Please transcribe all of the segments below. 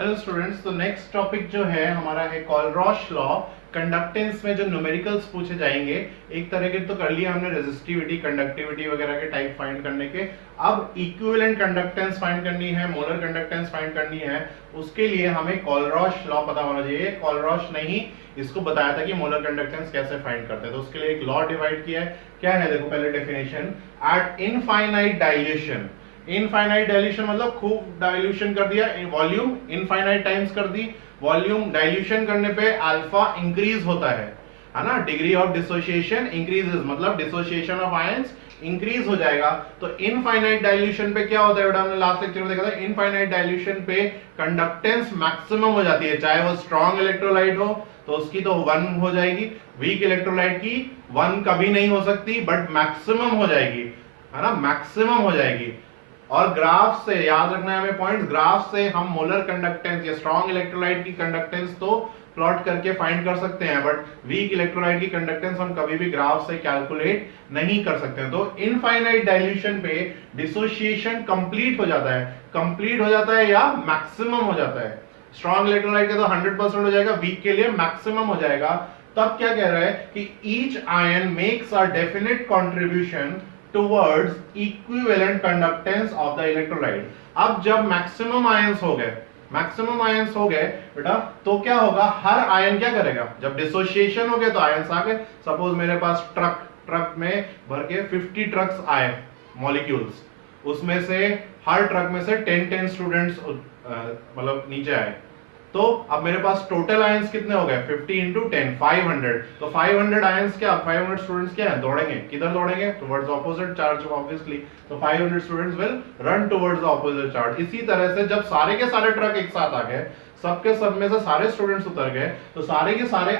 Hello students, तो next topic जो है हमारा है कोलरॉश लॉ। कंडक्टेंस में जो न्यूमेरिकल्स पूछे जाएंगे, एक तरह के तो कर लिया हमने रेजिस्टिविटी, कंडक्टिविटी वगैरह के टाइप फाइंड करने के। अब इक्विवेलेंट कंडक्टेंस फाइंड करनी है, मोलर कंडक्टेंस फाइंड करनी है। उसके लिए हमें कोलरॉश लॉ पता होना चाहिए। कोलरॉश ने ही इसको बताया था कि मोलर कंडक्टेंस कैसे फाइंड करते हैं। तो उसके लिए एक लॉ डिवाइड किया है। क्या है देखो, पहले definition. Eight infinite dilution, infinite dilution मतलब खूब डाइल्यूशन कर दिया, वॉल्यूम इनफाइनाइट टाइम्स कर दी। वॉल्यूम डाइल्यूशन करने पे अल्फा इंक्रीज होता है ना। डिग्री ऑफ डिसोसिएशन इंक्रीजेस, मतलब डिसोसिएशन ऑफ आयंस इंक्रीज हो जाएगा। तो इनफाइनाइट डाइल्यूशन पे क्या होता है बेटा, हमने लास्ट लेक्चर में देखा था। इनफाइनाइट डाइल्यूशन पे कंडक्टेंस मैक्सिमम हो जाती है। चाहे वो स्ट्रॉन्ग इलेक्ट्रोलाइट हो तो उसकी तो 1 हो जाएगी, वीक इलेक्ट्रोलाइट की 1 कभी नहीं हो सकती, बट मैक्सिमम हो जाएगी, है ना, मैक्सिमम हो जाएगी। और ग्राफ से याद रखना है हमें पॉइंट, ग्राफ से हम मोलर कंडक्टेंस या स्ट्रॉन्ग इलेक्ट्रोलाइट की कंडक्टेंस तो प्लॉट करके फाइंड कर सकते हैं, बट वीक इलेक्ट्रोलाइट की कंडक्टेंस हम कभी भी ग्राफ से कैलकुलेट नहीं कर सकते हैं। तो इनफाइनाइट डाइल्यूशन पे डिसोसिएशन कंप्लीट हो जाता है, कंप्लीट हो जाता है या मैक्सिमम हो जाता है। स्ट्रॉन्ग इलेक्ट्रोलाइट का तो 100% हो जाएगा, वीक के लिए मैक्सिमम हो जाएगा। तब क्या कह रहा है कि each ion makes a definite contribution towards equivalent conductance of the electrolyte. अब जब मैक्सिमम आयंस हो गए, मैक्सिमम आयंस हो गए बेटा, तो क्या होगा, हर आयन क्या करेगा, जब डिसोसिएशन हो गए तो आयंस आ गए। सपोज मेरे पास ट्रक में भर के 50 ट्रक्स आए मॉलिक्यूल्स, उसमें से हर ट्रक में से 10 स्टूडेंट्स मतलब नीचे आए। तो अब मेरे पास टोटल आयंस कितने हो गए, 50 इंटू 10 500। तो 500 आयंस क्या, 500 स्टूडेंट्स क्या है, दौड़ेंगे, किधर दौड़ेंगे, टुवर्ड्स ऑपोजिट चार्ज ऑब्वियसली। तो 500 students will run towards the opposite charge. इसी तरह से जब सारे के सारे ट्रक एक साथ आ गए, सबके सब में से सारे स्टूडेंट्स उतर गए, तो सारे के सारे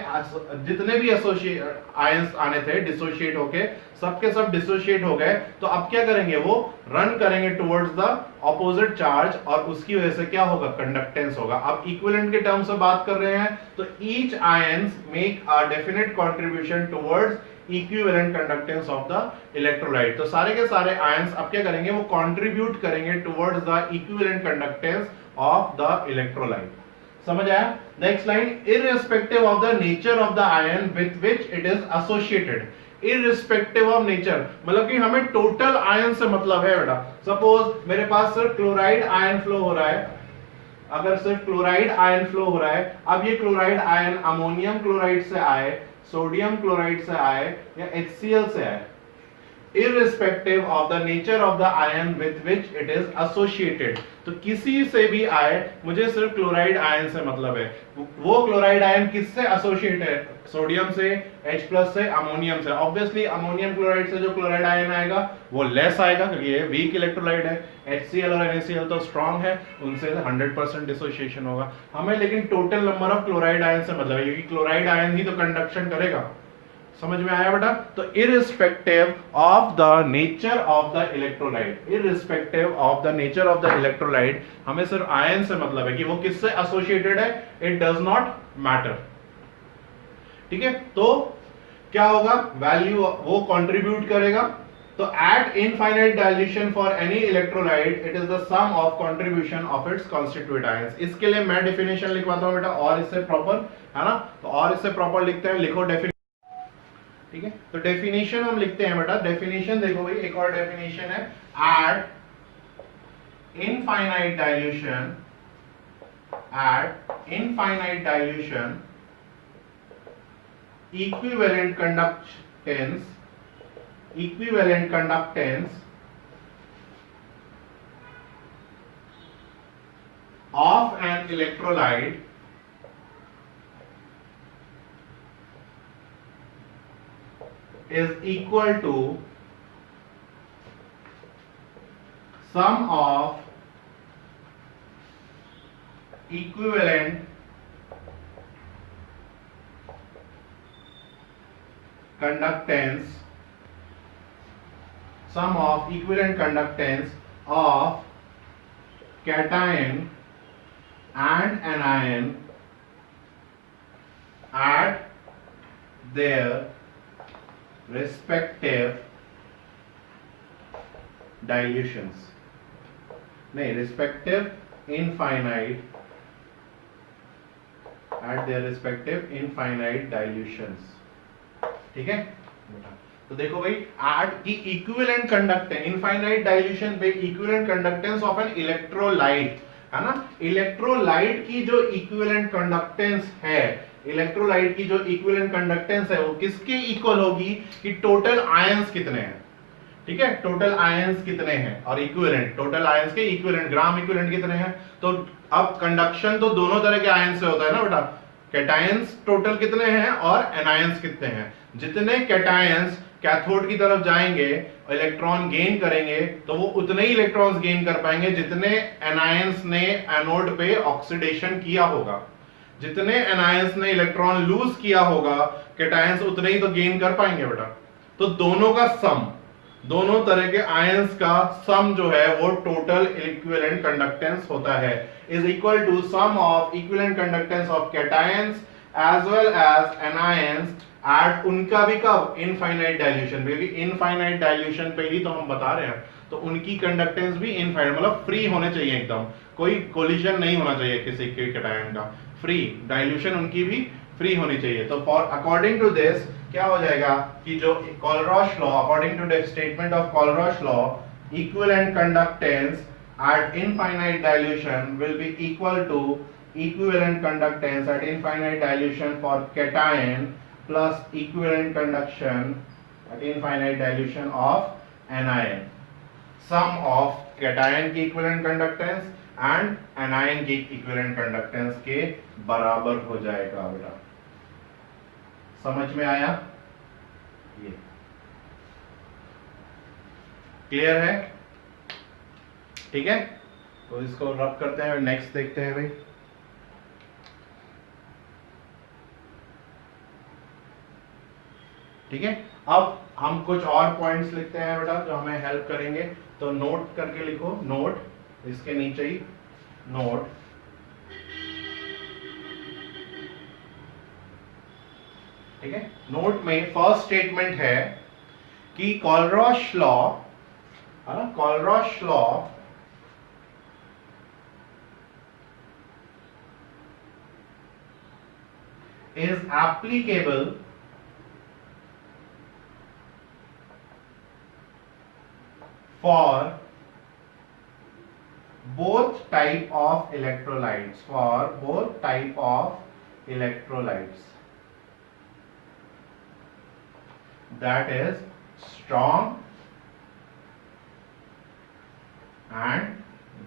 जितने भी एसोसिएट आयंस आने थे डिसोसिएट होके, सबके सब डिसोसिएट हो गए। तो अब क्या करेंगे, वो रन करेंगे टुवर्ड्स द ऑपोजिट चार्ज, और उसकी वजह से क्या होगा, कंडक्टेंस होगा। अब इक्विवेलेंट के टर्म्स में बात कर रहे हैं, तो each ions make a definite contribution towards equivalent conductance of the electrolyte. तो सारे के सारे आयंस अब क्या करेंगे, वो कंट्रीब्यूट करेंगे towards the equivalent conductance of the electrolyte. समझ आया। Next line, irrespective of the nature of the ion with which it is associated. Irrespective of nature मतलब कि हमें टोटल आयन से मतलब है बेटा। सपोज मेरे पास सिर्फ क्लोराइड आयन फ्लो हो रहा है, अगर सिर्फ क्लोराइड आयन फ्लो हो रहा है, अब ये क्लोराइड आयन अमोनियम क्लोराइड से आए, सोडियम क्लोराइड से आए या HCl से आए, irrespective of the nature of the ion with which it is associated। तो किसी से भी आए, मुझे सिर्फ क्लोराइड आयन से मतलब है। वो क्लोराइड आयन किससे एसोसिएट है, सोडियम से, H+ से, अमोनियम से। ऑब्वियसली अमोनियम क्लोराइड से जो क्लोराइड आयन आएगा वो लेस आएगा, क्योंकि ये वीक इलेक्ट्रोलाइट है। HCl और NaCl तो स्ट्रॉन्ग है, उनसे 100% डिसोसिएशन होगा। हमें लेकिन total number of chloride ion से मतलब है, क्योंकि क्लोराइड आयन ही तो कंडक्शन करेगा। समझ में आया बेटा। तो irrespective of the nature of the electrolyte, irrespective of the nature of the electrolyte, हमें सिर्फ आयन से मतलब है कि वो किससे एसोसिएटेड है, इट डज नॉट मैटर। ठीक है, तो क्या होगा, वैल्यू वो कंट्रीब्यूट करेगा। तो at infinite dilution for any electrolyte it is the sum of contribution of its constituent ions. इसके लिए मैं डेफिनेशन लिखवाता हूं बेटा, और इससे प्रॉपर, है ना। तो और इससे प्रॉपर लिखते हैं, लिखो डेफिनेशन। ठीक है, तो डेफिनेशन हम लिखते हैं बेटा। डेफिनेशन देखो भाई, एक और डेफिनेशन है, eight infinite dilution, eight infinite dilution equivalent conductance, equivalent conductance of an electrolyte is equal to sum of equivalent conductance, sum of equivalent conductance of cation and anion at their respective dilutions, नहीं, respective infinite at their respective infinite dilutions. ठीक है, तो देखो भाई eight की equivalent conductance, infinite dilution पे equivalent conductance of an electrolyte, है ना, इलेक्ट्रोलाइट की जो इक्विवेलेंट कंडक्टेंस है, इलेक्ट्रोलाइट की जो इक्विवेलेंट कंडक्टेंस है वो किसके इक्वल होगी कि टोटल आयंस कितने हैं, ठीक है, टोटल आयंस कितने हैं और इक्विवेलेंट, टोटल आयंस के इक्विवेलेंट, ग्राम इक्विवेलेंट कितने हैं। तो अब कंडक्शन तो दोनों तरह के आयंस से होता है ना बेटा, कैटायंस टोटल कितने हैं और एनायंस कितने हैं। जितने कैटायंस कैथोड की तरफ जाएंगे इलेक्ट्रॉन गेन करेंगे तो वो उतने ही इलेक्ट्रॉन्स गेन कर पाएंगे जितने एनायंस ने एनोड पे ऑक्सीडेशन किया होगा। जितने एनायंस ने इलेक्ट्रॉन लूज किया होगा कैटायंस उतने ही तो गेन कर पाएंगे बेटा। तो दोनों का सम, दोनों तरह के आयंस का सम जो है वो टोटल इक्विवेलेंट कंडक्टेंस होता है, is equal to sum of equivalent conductance of cations as well as anions at उनका भी कब, इनफाइनाइट डाइल्यूशन, क्योंकि इनफाइनाइट डाइल्यूशन पे ही तो हम बता रहे हैं, तो उनकी कंडक्टेंस भी इनफाइनाइट मतलब फ्री होने चाहिए एकदम, कोई कोलिजन नहीं होना चाहिए किसी के कैटायन का, फ्री डाइल्यूशन उनकी भी फ्री होनी चाहिए। तो फॉर अकॉर्डिंग टू दिस क्या हो जाएगा कि जो Kohlrausch law, according to the statement of Kohlrausch law, equivalent conductance at infinite dilution will be equal to equivalent conductance at infinite dilution for cation plus equivalent conduction at infinite dilution of anion. Sum of cation की equivalent conductance and anion की equivalent conductance के बराबर हो जाएगा बेटा। समझ में आया? ये क्लियर है? ठीक है, तो इसको रब करते हैं और नेक्स्ट देखते हैं भाई। ठीक है, अब हम कुछ और पॉइंट्स लिखते हैं बेटा जो हमें हेल्प करेंगे, तो नोट करके लिखो, नोट इसके नीचे ही नोट। ठीक है, नोट में फर्स्ट स्टेटमेंट है कि कोलरॉश लॉ, है ना, Kohlrausch law is applicable for both type of electrolytes, for both type of electrolytes, that is strong and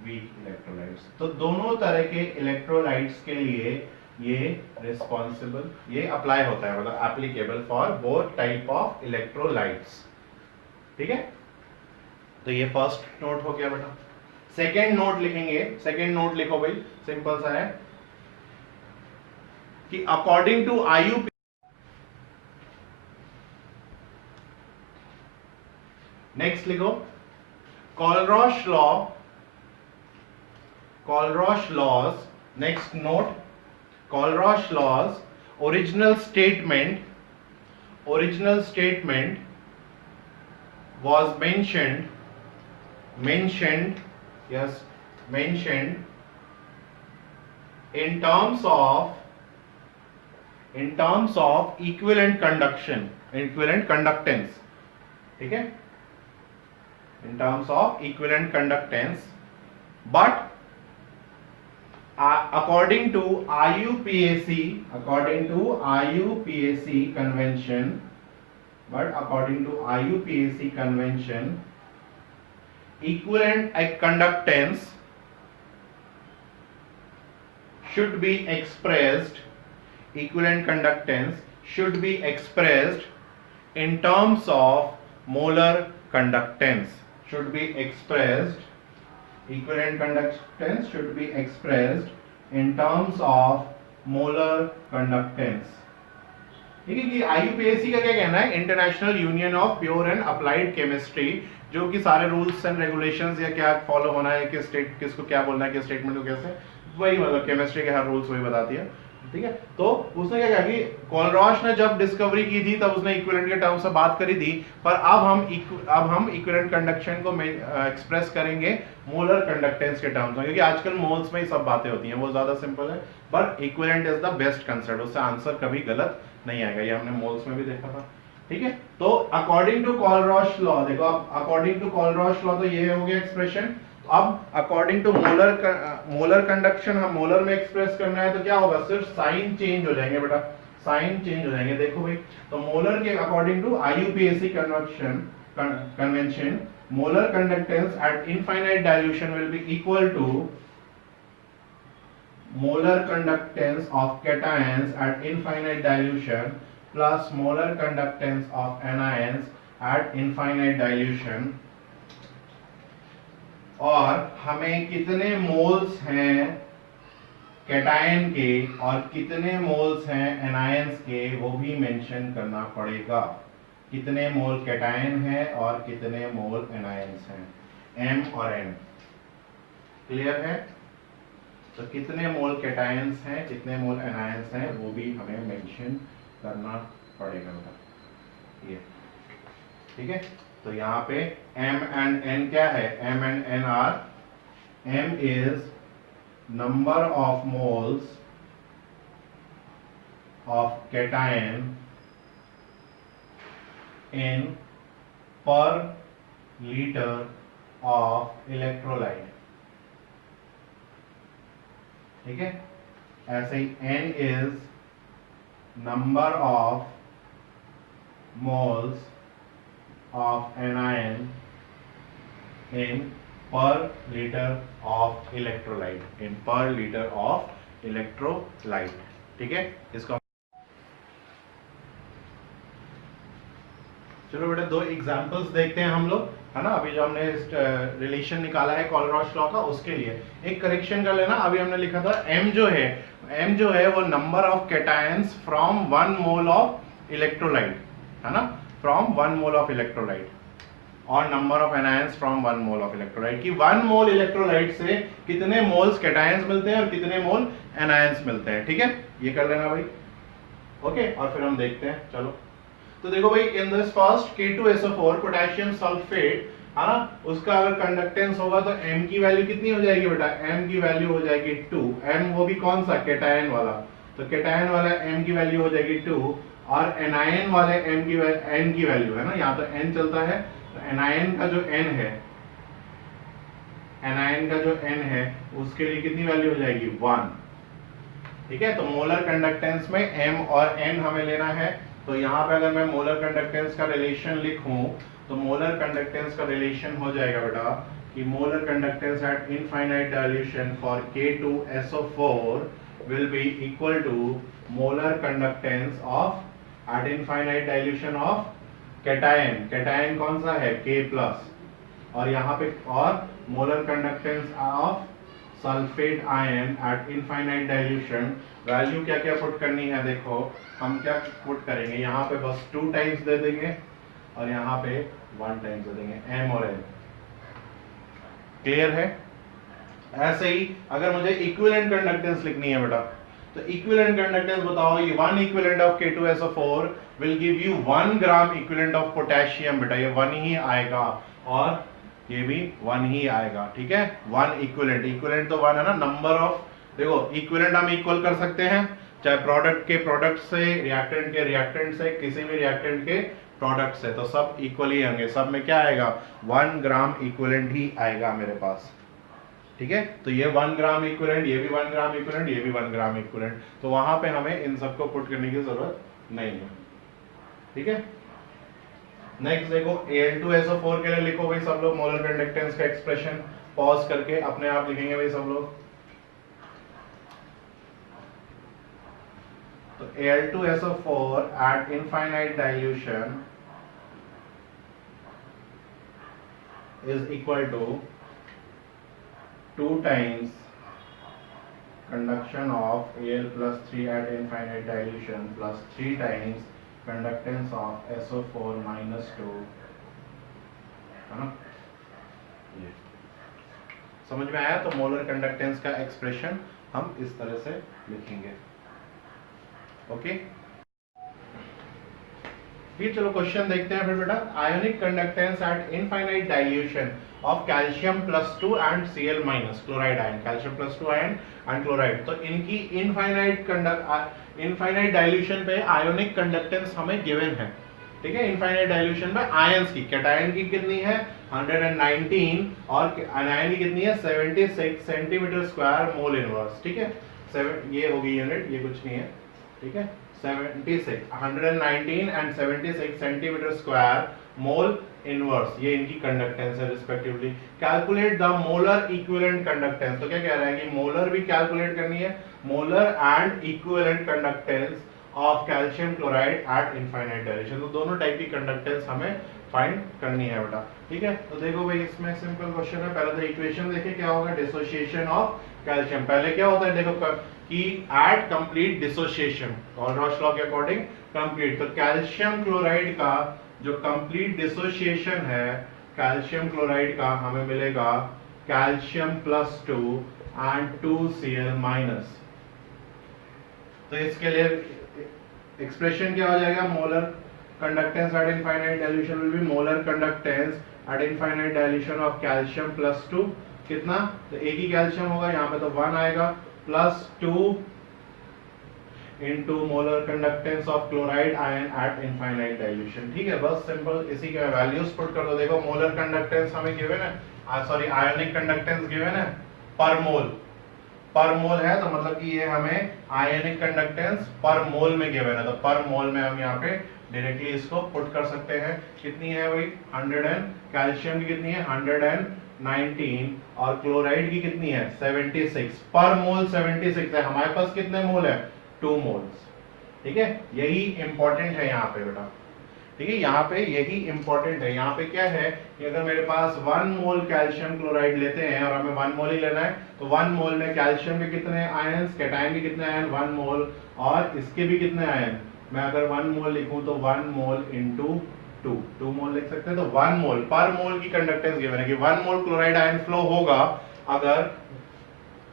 weak electrolytes। तो दोनों तरह के इलेक्ट्रोलाइट्स के लिए ये रिस्पॉन्सिबल, ये अप्लाई होता है, मतलब applicable for both type of electrolytes. ठीक है, तो ये फर्स्ट नोट हो गया बेटा। सेकेंड नोट लिखेंगे, सेकेंड नोट लिखो भाई, सिंपल सा है कि अकॉर्डिंग टू आयु, नेक्स्ट लिखो Kohlrausch law, Kohlrausch laws, next note Kohlrausch laws original statement was mentioned in terms of equivalent conduction, equivalent conductance। ठीक है, in terms of equivalent conductance, but according to IUPAC convention, but according to IUPAC convention, equivalent conductance should be expressed, equivalent conductance should be expressed in terms of molar conductance, should be expressed, equivalent conductance should be expressed in terms of molar conductance। ठीक है, कि IUPAC का क्या कहना है, international union of pure and applied chemistry, जो कि सारे रूल्स एंड रेगुलेशंस या क्या फॉलो होना है, किस स्टेट किसको क्या बोलना है, किस स्टेटमेंट को कैसे, वही मतलब केमिस्ट्री के हर रूल्स वही बताती है। ठीक है, तो उसने क्या कहा कि कोलरॉश ने जब डिस्कवरी की थी तब उसने इक्विवेलेंट के टर्म्स से बात करी थी, पर अब हम इक्विवेलेंट कंडक्शन को एक्सप्रेस करेंगे मोलर कंडक्टेंस के टर्म्स में, क्योंकि आजकल मोल्स में ही सब बातें होती हैं, वो ज्यादा सिंपल है, पर equivalent is the best concept, उससे आंसर कभी गलत नहीं आएगा, ये हमने मोल्स में भी देखा था। ठीक है, तो अकॉर्डिंग टू कॉलरॉश लॉ, देखो अब अकॉर्डिंग टू कॉलरॉश लॉ तो ये हो गया एक्सप्रेशन। अब अकॉर्डिंग टू मोलर कंडक्शन, हम मोलर में एक्सप्रेस करना है तो क्या होगा, सिर्फ साइन चेंज हो जाएंगे बेटा, साइन चेंज हो जाएंगे। देखो भाई, तो मोलर के according to IUPAC convention, molar conductance at infinite dilution will be equal to molar conductance of cations at infinite dilution plus molar conductance of anions at infinite dilution। और हमें कितने moles हैं कैटायन के और कितने moles हैं anions के वो भी मेंशन करना पड़ेगा। कितने मोल कैटायन है और कितने मोल एनायंस हैं, M और N। क्लियर है? तो कितने मोल कैटायंस हैं कितने मोल एनायंस हैं वो भी हमें मेंशन करना पड़ेगा ये। ठीक है, तो यहाँ पे M and N क्या है, M and N are, M is number of moles of cation in per liter of electrolyte। ठीक है, ऐसे ही N is number of moles of anion in per liter of electrolyte, in per liter of electrolyte। ठीक है, इसको चलो बेटा दो examples देखते हैं हम लोग, है ना। अभी जो हमने रिलेशन निकाला है कॉलरॉश लॉ का, उसके लिए एक करेक्शन कर लेना। अभी हमने लिखा था M जो है वो number of cations from 1 mole of electrolyte, है ना, फ्रॉम 1 मोल ऑफ इलेक्ट्रोलाइट, और number of anions from 1 mole of electrolyte, कि 1 मोल इलेक्ट्रोलाइट से कितने मोल्स कैटायंस मिलते हैं और कितने मोल एनायंस मिलते हैं। ठीक है, ये कर लेना भाई। ओके, और फिर हम देखते हैं। चलो, तो देखो भाई, in this first K2SO4 potassium sulphate, है ना, उसका अगर कंडक्टेंस होगा तो M की वैल्यू कितनी हो जाएगी बेटा, M की वैल्यू हो जाएगी 2। M वो भी कौन सा, कैटायन वाला, तो कैटायन वाला M की वैल्यू हो जाएगी 2, और एनायन वाले N की वैल्यू, है ना, यहाँ तो N चलता है, तो एनायन का जो N है, एनायन का जो N है उसके लिए कितनी वैल्यू हो जाएगी, 1। ठीक है, तो मोलर कंडक्टेंस में M और N हमें लेना है। तो यहाँ पे अगर मैं मोलर कंडक्टेंस का रिलेशन लिखूं तो मोलर कंडक्टेंस का रिलेशन हो जाएगा बेटा कि molar conductance at infinite dilution for K2SO4 will be equal to molar conductance of at infinite dilution of cation, cation कौन सा है, K+, और यहाँ पे और molar conductance of sulphate ion at infinite dilution. Value क्या क्या पुट करनी है, देखो हम क्या पुट करेंगे, यहाँ पे बस 2 टाइम्स दे देंगे और यहाँ पे 1 टाइम्स दे देंगे, M और N। क्लियर है? ऐसे ही अगर मुझे इक्विवेलेंट कंडक्टेंस लिखनी है बेटा, तो इक्विवेलेंट कंडक्टेंस बताओ, ये 1 equivalent of K2SO4 will give you 1 gram equivalent of potassium, बेटा ये 1 ही आएगा और ये भी 1 ही आएगा। ठीक है, 1 इक्विवेलेंट तो 1 है ना, नंबर ऑफ, देखो इक्विवेलेंट हम इक्वल कर सकते हैं चाहे प्रोडक्ट के प्रोडक्ट से, रिएक्टेंट के रिएक्टेंट से, किसी भी रिएक्टेंट के प्रोडक्ट से, तो सब इक्वल ही होंगे, सब में क्या आएगा, 1 ग्राम इक्विवेलेंट ही आएगा मेरे पास। ठीक है, तो ये 1 ग्राम इक्विवेलेंट, ये भी 1 ग्राम इक्विवेलेंट, ये भी 1 ग्राम इक्विवेलेंट, तो वहां पे हमें इन सबको पुट करने की जरूरत नहीं है। ठीक है, नेक्स्ट देखो Al2SO4 के लिए लिखो भाई सब लोग मोलर कंडक्टेंस का एक्सप्रेशन, पॉज करके अपने आप लिखेंगे भाई सब लोग। तो Al2SO4 at infinite dilution is equal to 2 times conduction of Al plus 3 at infinite dilution plus 3 times conductance of SO4 minus 2, है ना। ये समझ में आया? तो मोलर कंडक्टेंस का एक्सप्रेशन हम इस तरह से लिखेंगे। ओके, फिर चलो क्वेश्चन देखते हैं फिर बेटा। Ionic conductance at infinite dilution, of calcium plus 2 and Cl minus chloride ion, calcium plus 2 ion and chloride। तो इनकी इनफाइनाइट डाइल्यूशन पे आयोनिक कंडक्टेंस हमें गिवन है, ठीक है। इनफाइनाइट डाइल्यूशन में आयंस की, कैटायन की कितनी है 119 और अनायन की कितनी है 76 सेंटीमीटर स्क्वायर मोल इनवर्स, ठीक है। ये होगी यूनिट, ये कुछ नहीं है, ठीक है। 76 119 and 76 centimetre square mole inverse, ये इनकी कंडक्टेंस है respectively. Calculate the molar equivalent conductance, तो क्या कह रहा है कि मोलर भी कैलकुलेट करनी है, molar and equivalent conductance of calcium chloride eight infinite direction. तो दोनों टाइप की कंडक्टेंस हमें फाइंड करनी है बेटा, ठीक है। तो देखो भाई इसमें सिंपल क्वेश्चन है, पहले तो इक्वेशन देखिए क्या होगा, डिसोसिएशन ऑफ कैल्शियम। पहले क्या होता है देखो कि at complete dissociation, Kohlrausch law के अकॉर्डिंग कंप्लीट, तो कैल्शियम क्लोराइड का जो कंप्लीट डिसोसिएशन है कैल्शियम क्लोराइड का हमें मिलेगा calcium plus 2 and 2Cl minus. तो इसके लिए एक्सप्रेशन क्या हो जाएगा, molar conductance at infinite dilution will be molar conductance at infinite dilution of calcium plus 2, कितना, तो एक ही कैल्शियम होगा यहाँ पे तो 1 आएगा, plus 2 into molar conductance of chloride ion at infinite dilution, ठीक है। बस सिंपल इसी के वैल्यूज पुट कर दो। देखो मोलर कंडक्टेंस हमें गिवन है, सॉरी आयोनिक कंडक्टेंस गिवन है पर मोल है, तो मतलब कि ये हमें आयनिक कंडक्टेंस पर मोल में गिवन है, तो पर मोल में हम यहाँ पे डायरेक्टली इसको पुट कर सकते हैं। कितनी है भाई 100 एंड कैल्शियम की कितनी है 119 और क्लोराइड की कितनी है 76, पर मोल 76 है, हमारे पास कितने मोल है 2 मोल्स, ठीक है। यही इंपॉर्टेंट है यहाँ पे बेटा, ठीक है। यहाँ पे यही इंपॉर्टेंट है, यहाँ पे क्या है कि अगर मेरे पास 1 मोल कैल्शियम क्लोराइड लेते हैं और हमें 1 मोल ही लेना है, तो 1 मोल में कैल्शियम के कितने आयंस, कैटायन के कितने आयन 1 मोल, और इसके भी कितने आयन, मैं अगर 1 मोल लिखूं तो 1 मोल इंटू 2 मोल लिख सकते हैं। तो 1 मोल पर मोल की कंडक्टेंस गिवन है कि 1 मोल क्लोराइड आयन फ्लो होगा अगर,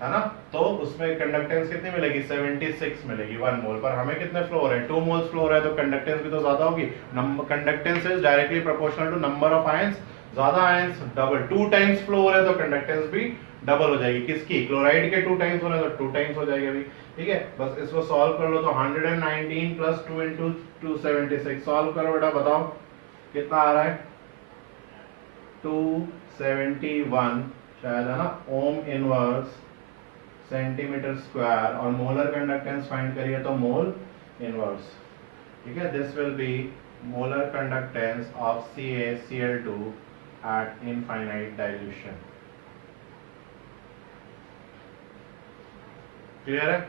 है ना, तो उसमें कंडक्टेंस कितनी मिलेगी 76 मिलेगी 1 मोल पर। हमें कितने फ्लो हो रहे हैं 2 मोल्स फ्लो हो रहे हैं, तो कंडक्टेंस भी तो ज्यादा होगी। Conductance is directly proportional to number of ions, ज्यादा आयंस डबल 2 टाइम्स फ्लो हो रहे हैं तो कंडक्टेंस भी डबल हो जाएगी। किसकी, क्लोराइड के 2 टाइम्स हो रहे हैं तो 2 टाइम्स हो जाएगी अभी, ठीक है। बस इसको सॉल्व कर लो, तो 119 प्लस 2 इंटू 276 सॉल्व करो बेटा, बताओ कितना आ रहा है 271 शायद, है ना, ओम इनवर्स सेंटीमीटर स्क्वायर, और मोलर कंडक्टेंस फाइंड करिए तो मोल इनवर्स, ठीक है। This will be molar conductance of CaCl2 eight infinite dilution. Clear है।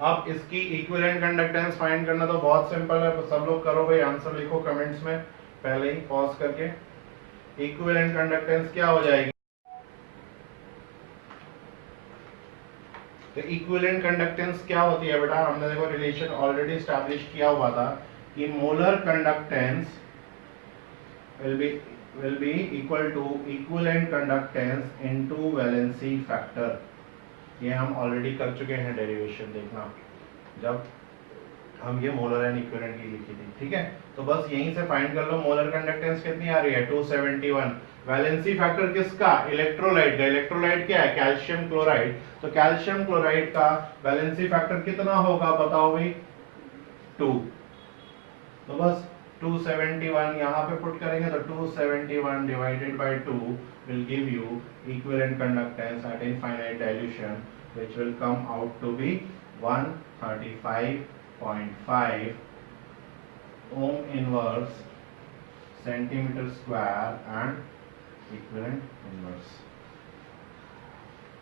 अब इसकी इक्विवेलेंट कंडक्टेंस फाइंड करना तो बहुत सिंपल है, तो सब लोग करो भाई, आंसर लिखो कमेंट्स में पहले ही पॉज करके। इक्विवेलेंट कंडक्टेंस क्या हो जाएगी, तो इक्विवेलेंट कंडक्टेंस क्या होती है बेटा, हमने देखो रिलेशन ऑलरेडी स्टैब्लिश किया हुआ था कि molar conductance will be equal to equivalent conductance into valency factor। ये हम ऑलरेडी कर चुके हैं डेरिवेशन, देखना जब हम ये मोलर एंड इक्विवेलेंट की लिखी थी, ठीक है। तो बस यहीं से फाइंड कर लो मोलर कंडक्टेंस कितनी आ रही है 271। वैलेंसी फैक्टर किसका, इलेक्ट्रोलाइट का। इलेक्ट्रोलाइट क्या है, कैल्शियम क्लोराइड, तो कैल्शियम क्लोराइड का वैलेंसी फैक्टर कितना होगा बताओ भाई 2। तो बस 271 यहाँ पे पुट करेंगे तो 271 divided by 2 will give you equivalent conductance at infinite dilution, which will come out to be 135.5 ohm inverse centimeter square and equivalent inverse।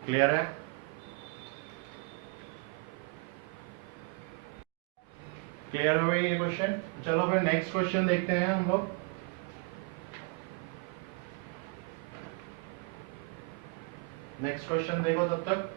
Clear है। क्लियर हो गई ये क्वेश्चन। चलो फिर नेक्स्ट क्वेश्चन देखते हैं हम लोग। नेक्स्ट क्वेश्चन देखो तब तक।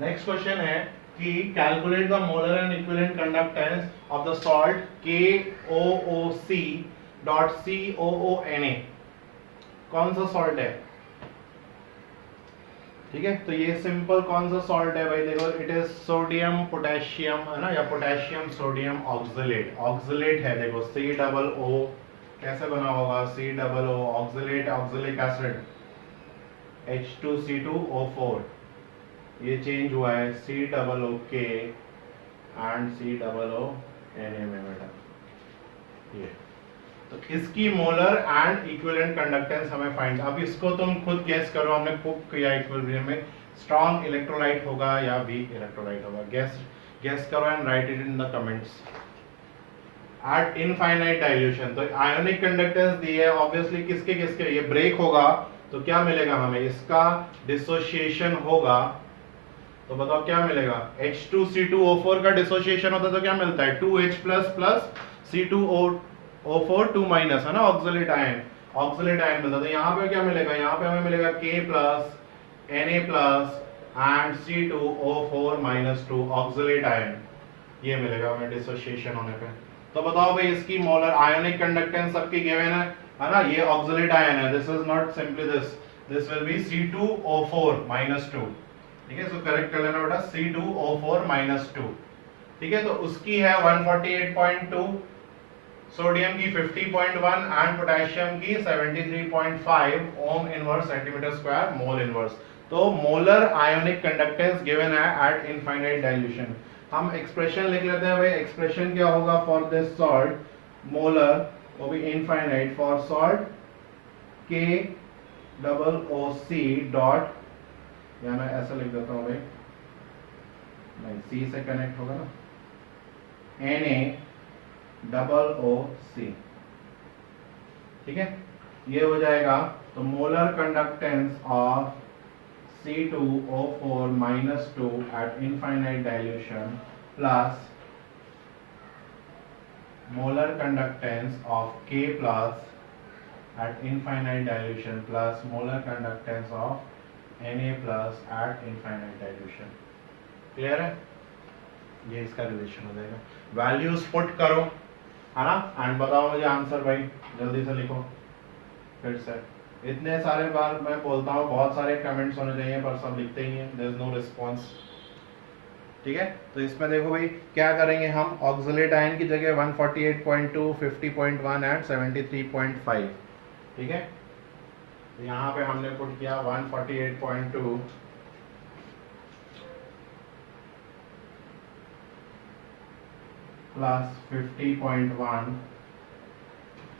नेक्स्ट क्वेश्चन है कि calculate the molar and equivalent conductance of the salt KOOC.COONA कौन सा सॉल्ट है, ठीक है। तो ये सिंपल कौन सा सॉल्ट है भाई, देखो इट इज सोडियम पोटेशियम, है ना, या पोटेशियम सोडियम ऑक्सलेट, ऑक्सलेट है, देखो सी डबल ओ, कैसे बना होगा, C double O oxalate, oxalic acid H2C2O4, ये चेंज हुआ है सी डबल ओ के and C double O N A में बेटा, ये। तो इसकी मोलर एंड इक्विवेलेंट कंडक्टेंस हमें फाइंड, अब इसको तुम खुद गेस करो, हमने प्रूव किया इक्विलिब्रियम में स्ट्रॉन्ग इलेक्ट्रोलाइट होगा या वीक इलेक्ट्रोलाइट होगा, गेस करो and right it in the comments. Eight infinite dilution, तो आयोनिक कंडक्टेंस दी है, ऑब्वियसली किसके किसके, ये ब्रेक होगा तो क्या मिलेगा हमें, इसका डिसोसिएशन होगा, तो बताओ क्या मिलेगा, H2C2O4 का डिसोसिएशन होता है तो क्या मिलता है 2H प्लस C2O4 2 माइनस, है ना, ऑक्सलेट आयन, ऑक्सलेट आयन मिलता है। तो यहाँ पे क्या मिलेगा, यहाँ पे हमें मिलेगा K plus Na plus and C2O4 minus 2 oxalate ion, ये मिलेगा हमें डिसोसिएशन होने पे। तो बताओ भाई इसकी मोलर आयोनिक कंडक्टेंस सबकी गिवन है ना, ये ऑक्सलेट आयन है, this is not simply this will be C2O4 minus 2, ठीक है। सो करेक्ट कर लेना बेटा C2O4 माइनस 2, ठीक है। तो उसकी है 148.2, सोडियम की 50.1 एंड पोटेशियम की 73.5 ओम inverse centimetre square mole inverse. तो मोलर आयोनिक कंडक्टेंस गिवन है एट इनफाइनाइट डाइल्यूशन। हम एक्सप्रेशन लिख लेते हैं भाई, एक्सप्रेशन क्या होगा फॉर दिस सॉल्ट, मोलर वो भी infinite for salt KOOC dot, या मैं ऐसा लिख देता हूँ भाई, नहीं C से कनेक्ट होगा ना, NaOOC, ठीक है, ये हो जाएगा। तो molar conductance of C2O4 minus 2 at infinite dilution plus molar conductance of K plus at infinite dilution plus molar conductance of Na plus at infinite dilution। Clear है, ये इसका रिलेशन हो जाएगा। वैल्यूज पुट करो, है ना, एंड बताओ मुझे आंसर भाई, जल्दी से लिखो फिर से। इतने सारे बार मैं बोलता हूँ, बहुत सारे कमेंट्स होने चाहिए पर सब लिखते ही हैं, देयर इज नो रिस्पांस, ठीक है। तो इसमें देखो भाई क्या करेंगे हम, ऑक्सलेट आयन की जगह 148.2, 50.1 एंड 73.5, ठीक है। तो यहाँ पे हमने पुट किया 148.2 प्लस 50.1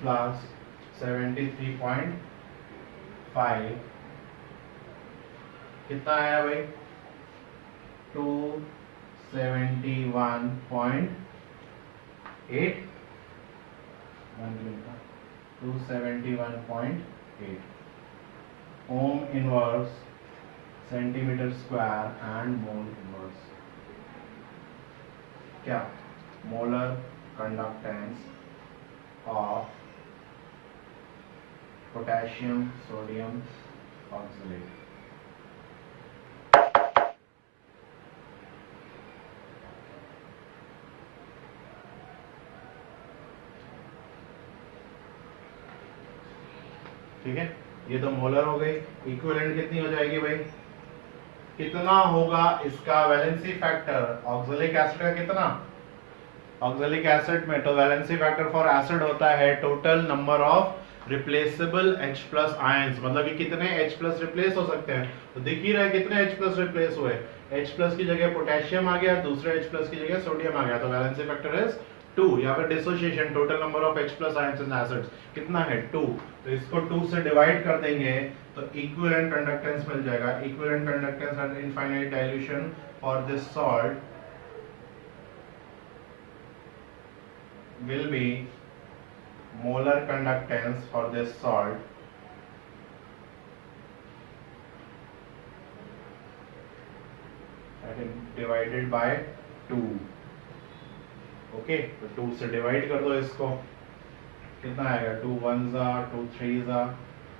प्लस 73.5, कितना आया भाई 271.8, 271.8 ohm inverse centimetre square and mole inverse, क्या molar conductance of potassium sodium oxalate. ठीक है, ये तो मोलर हो गई। इक्विवेलेंट कितनी हो जाएगी भाई, कितना होगा इसका वैलेंसी फैक्टर ऑक्सैलिक एसिड का, कितना ऑक्सैलिक एसिड में, तो वैलेंसी फैक्टर फॉर एसिड होता है total number of replaceable H plus ions, मतलब कि कितने H प्लस रिप्लेस हो सकते हैं। तो दिख ही रहा है कितने H प्लस रिप्लेस हुए, H प्लस की जगह पोटेशियम आ गया, दूसरे H प्लस की जगह सोडियम आ गया, तो वैलेंसी फैक्टर इज 2। या फिर dissociation total number of H plus ions in acids कितना है 2, तो इसको 2 से डिवाइड कर देंगे तो इक्विवेलेंट कंडक्टेंस मिल जाएगा। Equivalent conductance at infinite dilution for this salt will be molar conductance for this salt that is divided by 2। Okay, तो 2 से डिवाइड कर दो इसको, कितना आएगा 2 1s are 2 3s are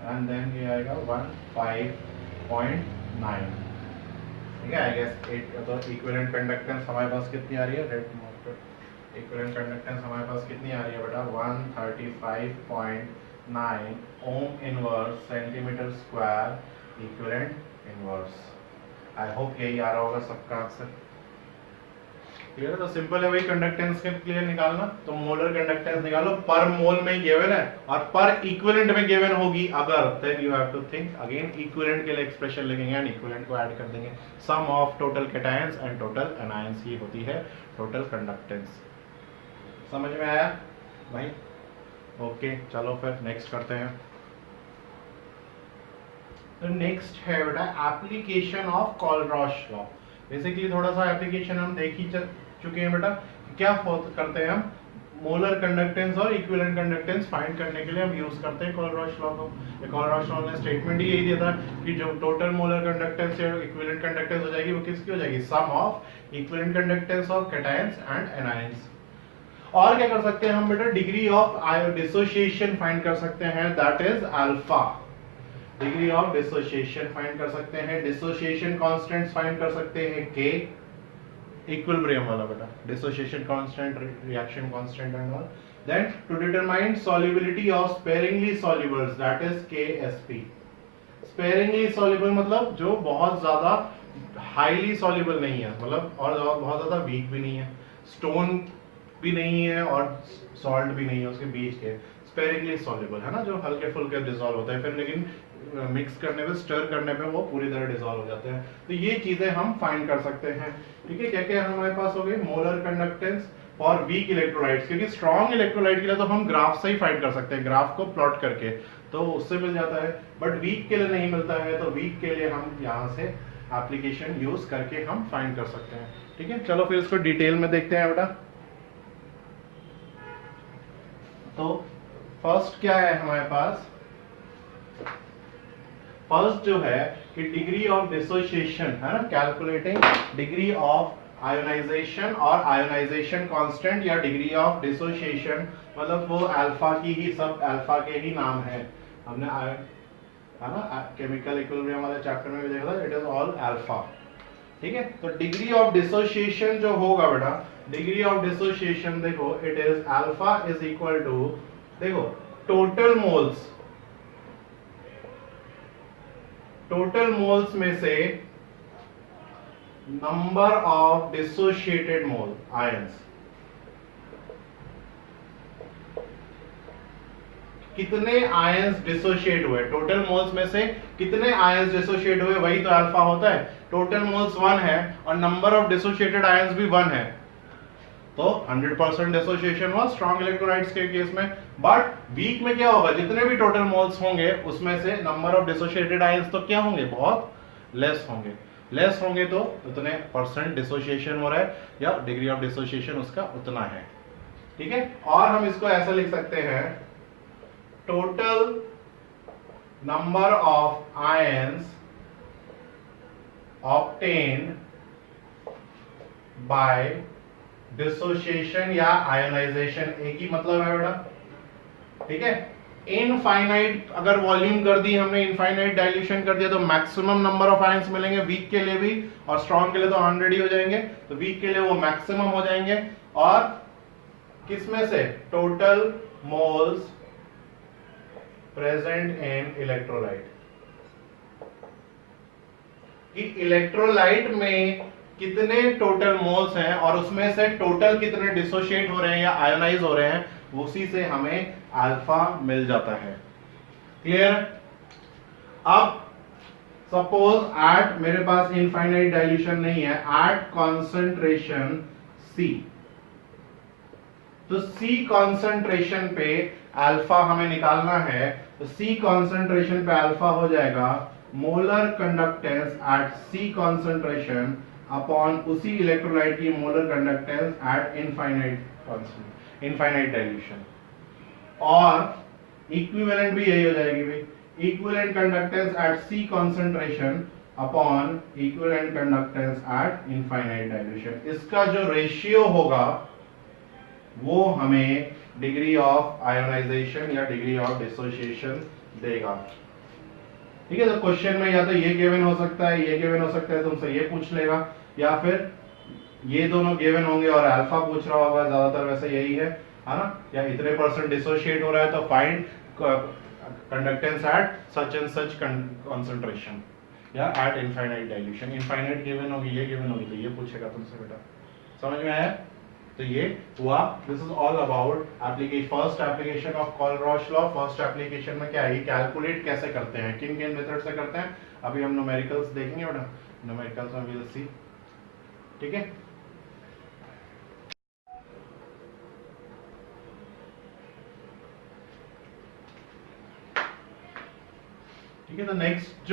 and then ये आएगा 15.9, ठीक है। आई गेस तो इक्विवेलेंट कंडक्टेंस हमारे पास कितनी आ रही है, रेड इक्विवेलेंट कंडक्टेंस हमारे पास कितनी आ रही है बेटा 135.6 9 ओम inverse centimetre square equivalent inverse. I hope यही आ रहा होगा सबका आंसर। क्लियर है? तो सिंपल है भाई कंडक्टेंस के क्लियर निकालना। तो मोलर कंडक्टेंस निकालो, पर मोल में गिवन है और पर इक्विवेलेंट में गिवन होगी अगर, then you have to think again equivalent के लिए एक्सप्रेशन लिखेंगे एंड इक्विवेलेंट को ऐड कर देंगे। Sum of total cations and total anions ही होती है टोटल कंडक्टेंस। समझ में आया भाई? ओके चलो फिर नेक्स्ट करते हैं। तो नेक्स्ट है बेटा एप्लीकेशन ऑफ कॉलरॉश लॉ। बेसिकली थोड़ा सा एप्लीकेशन हम देख ही चुके हैं बेटा। क्या करते हैं हम, मोलर कंडक्टेंस और इक्विवेलेंट कंडक्टेंस फाइंड करने के लिए हम यूज करते हैं कॉलरॉश लॉ को। कॉलरॉश लॉ ने स्टेटमेंट ही यही दिया था कि जो टोटल मोलर कंडक्टेंस या इक्विवेलेंट कंडक्टेंस हो जाएगी वो किसकी हो जाएगी, sum of equivalent conductance of cations and anions. और क्या कर सकते हैं हम बेटा, डिग्री ऑफ डिसोसिएशन फाइंड कर सकते हैं, that is alpha. Degree of dissociation find कर सकते हैं, डिसोसिएशन कांस्टेंट्स फाइंड कर सकते हैं के, इक्विलिब्रियम वाला बेटा, dissociation constant, reaction constant and all. Then to determine solubility of sparingly solubles, that is KSP. Sparingly soluble मतलब जो बहुत ज्यादा हाईली सॉल्युबल नहीं है, मतलब और बहुत ज्यादा वीक भी नहीं है, स्टोन भी नहीं है और सॉल्ट भी नहीं है, उसके बीच के स्पेरिंगली सॉल्युबल है ना, जो हल्के फुल्के डिसॉल्व होते हैं फिर लेकिन मिक्स करने पे, स्टर करने पे वो पूरी तरह डिसॉल्व हो जाते हैं। तो ये चीजें हम फाइंड कर सकते हैं। ठीक है, क्या क्या हमारे पास हो गई, molar conductance for weak electrolytes, क्योंकि स्ट्रॉन्ग इलेक्ट्रोलाइट के लिए तो हम ग्राफ से ही फाइंड कर सकते हैं, ग्राफ को प्लॉट करके तो उससे मिल जाता है, बट वीक के लिए नहीं मिलता है। तो वीक के लिए हम यहाँ से एप्लीकेशन यूज करके हम फाइंड कर सकते हैं। ठीक है, चलो फिर इसको डिटेल में देखते हैं बेटा। तो फर्स्ट क्या है हमारे पास, फर्स्ट जो है कि डिग्री ऑफ डिसोसिएशन है ना, कैलकुलेटिंग डिग्री ऑफ आयोनाइजेशन और आयोनाइजेशन कांस्टेंट या डिग्री ऑफ डिसोसिएशन, मतलब वो अल्फा की ही, सब अल्फा के ही नाम है। हमने है ना केमिकल इक्विलिब्रियम वाले चैप्टर में भी देखा था, इट इज ऑल अल्फा। ठीक है, तो डिग्री ऑफ डिसोसिएशन जो होगा बेटा, डिग्री ऑफ डिसोसिएशन देखो, it is alpha is equal to, देखो टोटल मोल्स, टोटल मोल्स में से number of dissociated mole ions, कितने आयंस डिसोशिएट हुए, टोटल मोल्स में से कितने आयंस डिसोशिएट हुए, वही तो अल्फा होता है। टोटल मोल्स 1 है और नंबर ऑफ डिसोशिएटेड आयंस भी 1 है, तो 100% डिसोसिएशन हुआ स्ट्रॉन्ग इलेक्ट्रोलाइट्स के केस में। बट वीक में क्या होगा, जितने भी टोटल मोल्स होंगे उसमें से नंबर ऑफ डिसोसिएटेड आयंस तो क्या होंगे, बहुत लेस होंगे। लेस होंगे तो उतने परसेंट डिसोसिएशन हो रहा है या डिग्री ऑफ डिसोसिएशन उसका उतना है। ठीक है, और हम इसको ऐसा लिख सकते हैं, total number of ions obtained by dissociation या आयोनाइजेशन, एक ही मतलब है बेटा। ठीक है, इनफाइनाइट अगर वॉल्यूम कर दी हमने, इनफाइनाइट डाइल्यूशन कर दिया तो मैक्सिमम नंबर ऑफ आयंस मिलेंगे वीक के लिए भी, और स्ट्रॉन्ग के लिए तो 100 ही हो जाएंगे, तो वीक के लिए वो मैक्सिमम हो जाएंगे। और किसमें से, total moles present in electrolyte, कि इलेक्ट्रोलाइट में कितने टोटल मोल्स हैं और उसमें से टोटल कितने डिसोशिएट हो रहे हैं या आयोनाइज हो रहे हैं, उसी से हमें अल्फा मिल जाता है। क्लियर? अब सपोज एट, मेरे पास इनफाइनाइट डाइल्यूशन नहीं है, एट कॉन्सेंट्रेशन C, तो C कॉन्सेंट्रेशन पे अल्फा हमें निकालना है, तो C कॉन्सेंट्रेशन पे अल्फा हो जाएगा molar conductance at C concentration upon उसी इलेक्ट्रोलाइट की molar conductance at infinite dilution, और इक्विवेलेंट भी यही हो जाएगी भाई, equivalent conductance at C concentration upon equivalent conductance at infinite dilution. इसका जो रेशियो होगा वो हमें डिग्री ऑफ आयोनाइजेशन या डिग्री ऑफ डिसोसिएशन देगा। ठीक है, तो क्वेश्चन में या तो ये गिवन हो सकता है, ये गिवन हो सकता है, तुमसे ये पूछ लेगा, या फिर ये दोनों गिवन होंगे और अल्फा पूछ रहा होगा, ज्यादातर वैसे यही है ना, या इतने परसेंट डिसोशिएट हो रहा है तो find conductance at such and such concentration या at infinite dilution. Infinite given होगी, ये गिवन होगी, तो ये पूछेगा तुमसे बेटा। समझ में आया? तो ये हुआ, this is all about application, first application of call-Roche law. First application में क्या है, कैलकुलेट कैसे करते हैं, किन किन मेथड से करते हैं, अभी हम न्यूमेरिकल्स देखेंगे बेटा, न्यूमेरिकल्स में विल सी। ठीक है, ठीक है। तो नेक्स्ट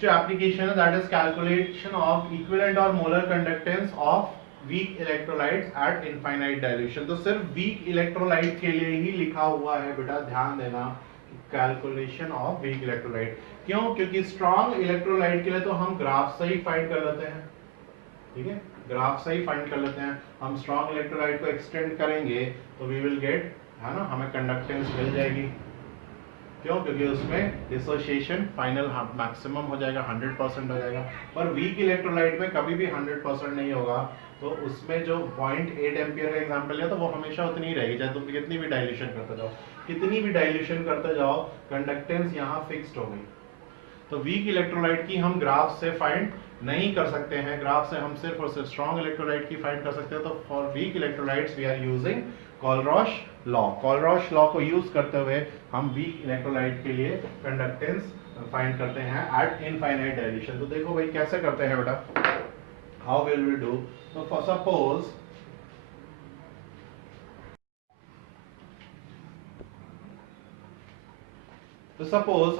जो एप्लीकेशन है that is calculation of equivalent और molar conductance of weak electrolytes at infinite dilution. तो सिर्फ वीक इलेक्ट्रोलाइट के लिए ही लिखा हुआ है बेटा, ध्यान देना, कैलकुलेशन ऑफ वीक इलेक्ट्रोलाइट। क्यों? क्योंकि स्ट्रॉन्ग इलेक्ट्रोलाइट के लिए तो हम ग्राफ से ही फाइंड कर लेते हैं। ठीक है, ग्राफ से ही फाइंड कर लेते हैं। हम स्ट्रॉन्ग इलेक्ट्रोलाइट को एक्सटेंड करेंगे तो वी विल गेट, है ना, हमें कंडक्टेंस मिल जाएगी। क्यों? क्योंकि उसमें डिसोसिएशन फाइनल मैक्सिमम हो जाएगा, 100% हो जाएगा। पर वीक इलेक्ट्रोलाइट में कभी भी 100% नहीं होगा। तो उसमें जो 0.8 एम्पियर का एग्जांपल है तो वो हमेशा उतनी ही रहेगी, चाहे तुम कितनी भी डाइल्यूशन करते जाओ, कितनी भी डाइल्यूशन करते जाओ, कंडक्टेंस यहाँ फिक्स्ड हो गई। तो वीक इलेक्ट्रोलाइट की हम ग्राफ से फाइंड नहीं कर सकते हैं, ग्राफ से हम सिर्फ और सिर्फ स्ट्रॉन्ग इलेक्ट्रोलाइट की फाइंड कर सकते हैं। तो for weak electrolytes we are using Kohlrausch law. Kohlrausch law को यूज करते हुए हम वीक इलेक्ट्रोलाइट के लिए कंडक्टेंस फाइंड करते हैं एट इनफाइनाइट डाइल्यूशन। तो देखो भाई कैसे करते हैं बेटा, हाउ विल वी डू। तो फॉर सपोज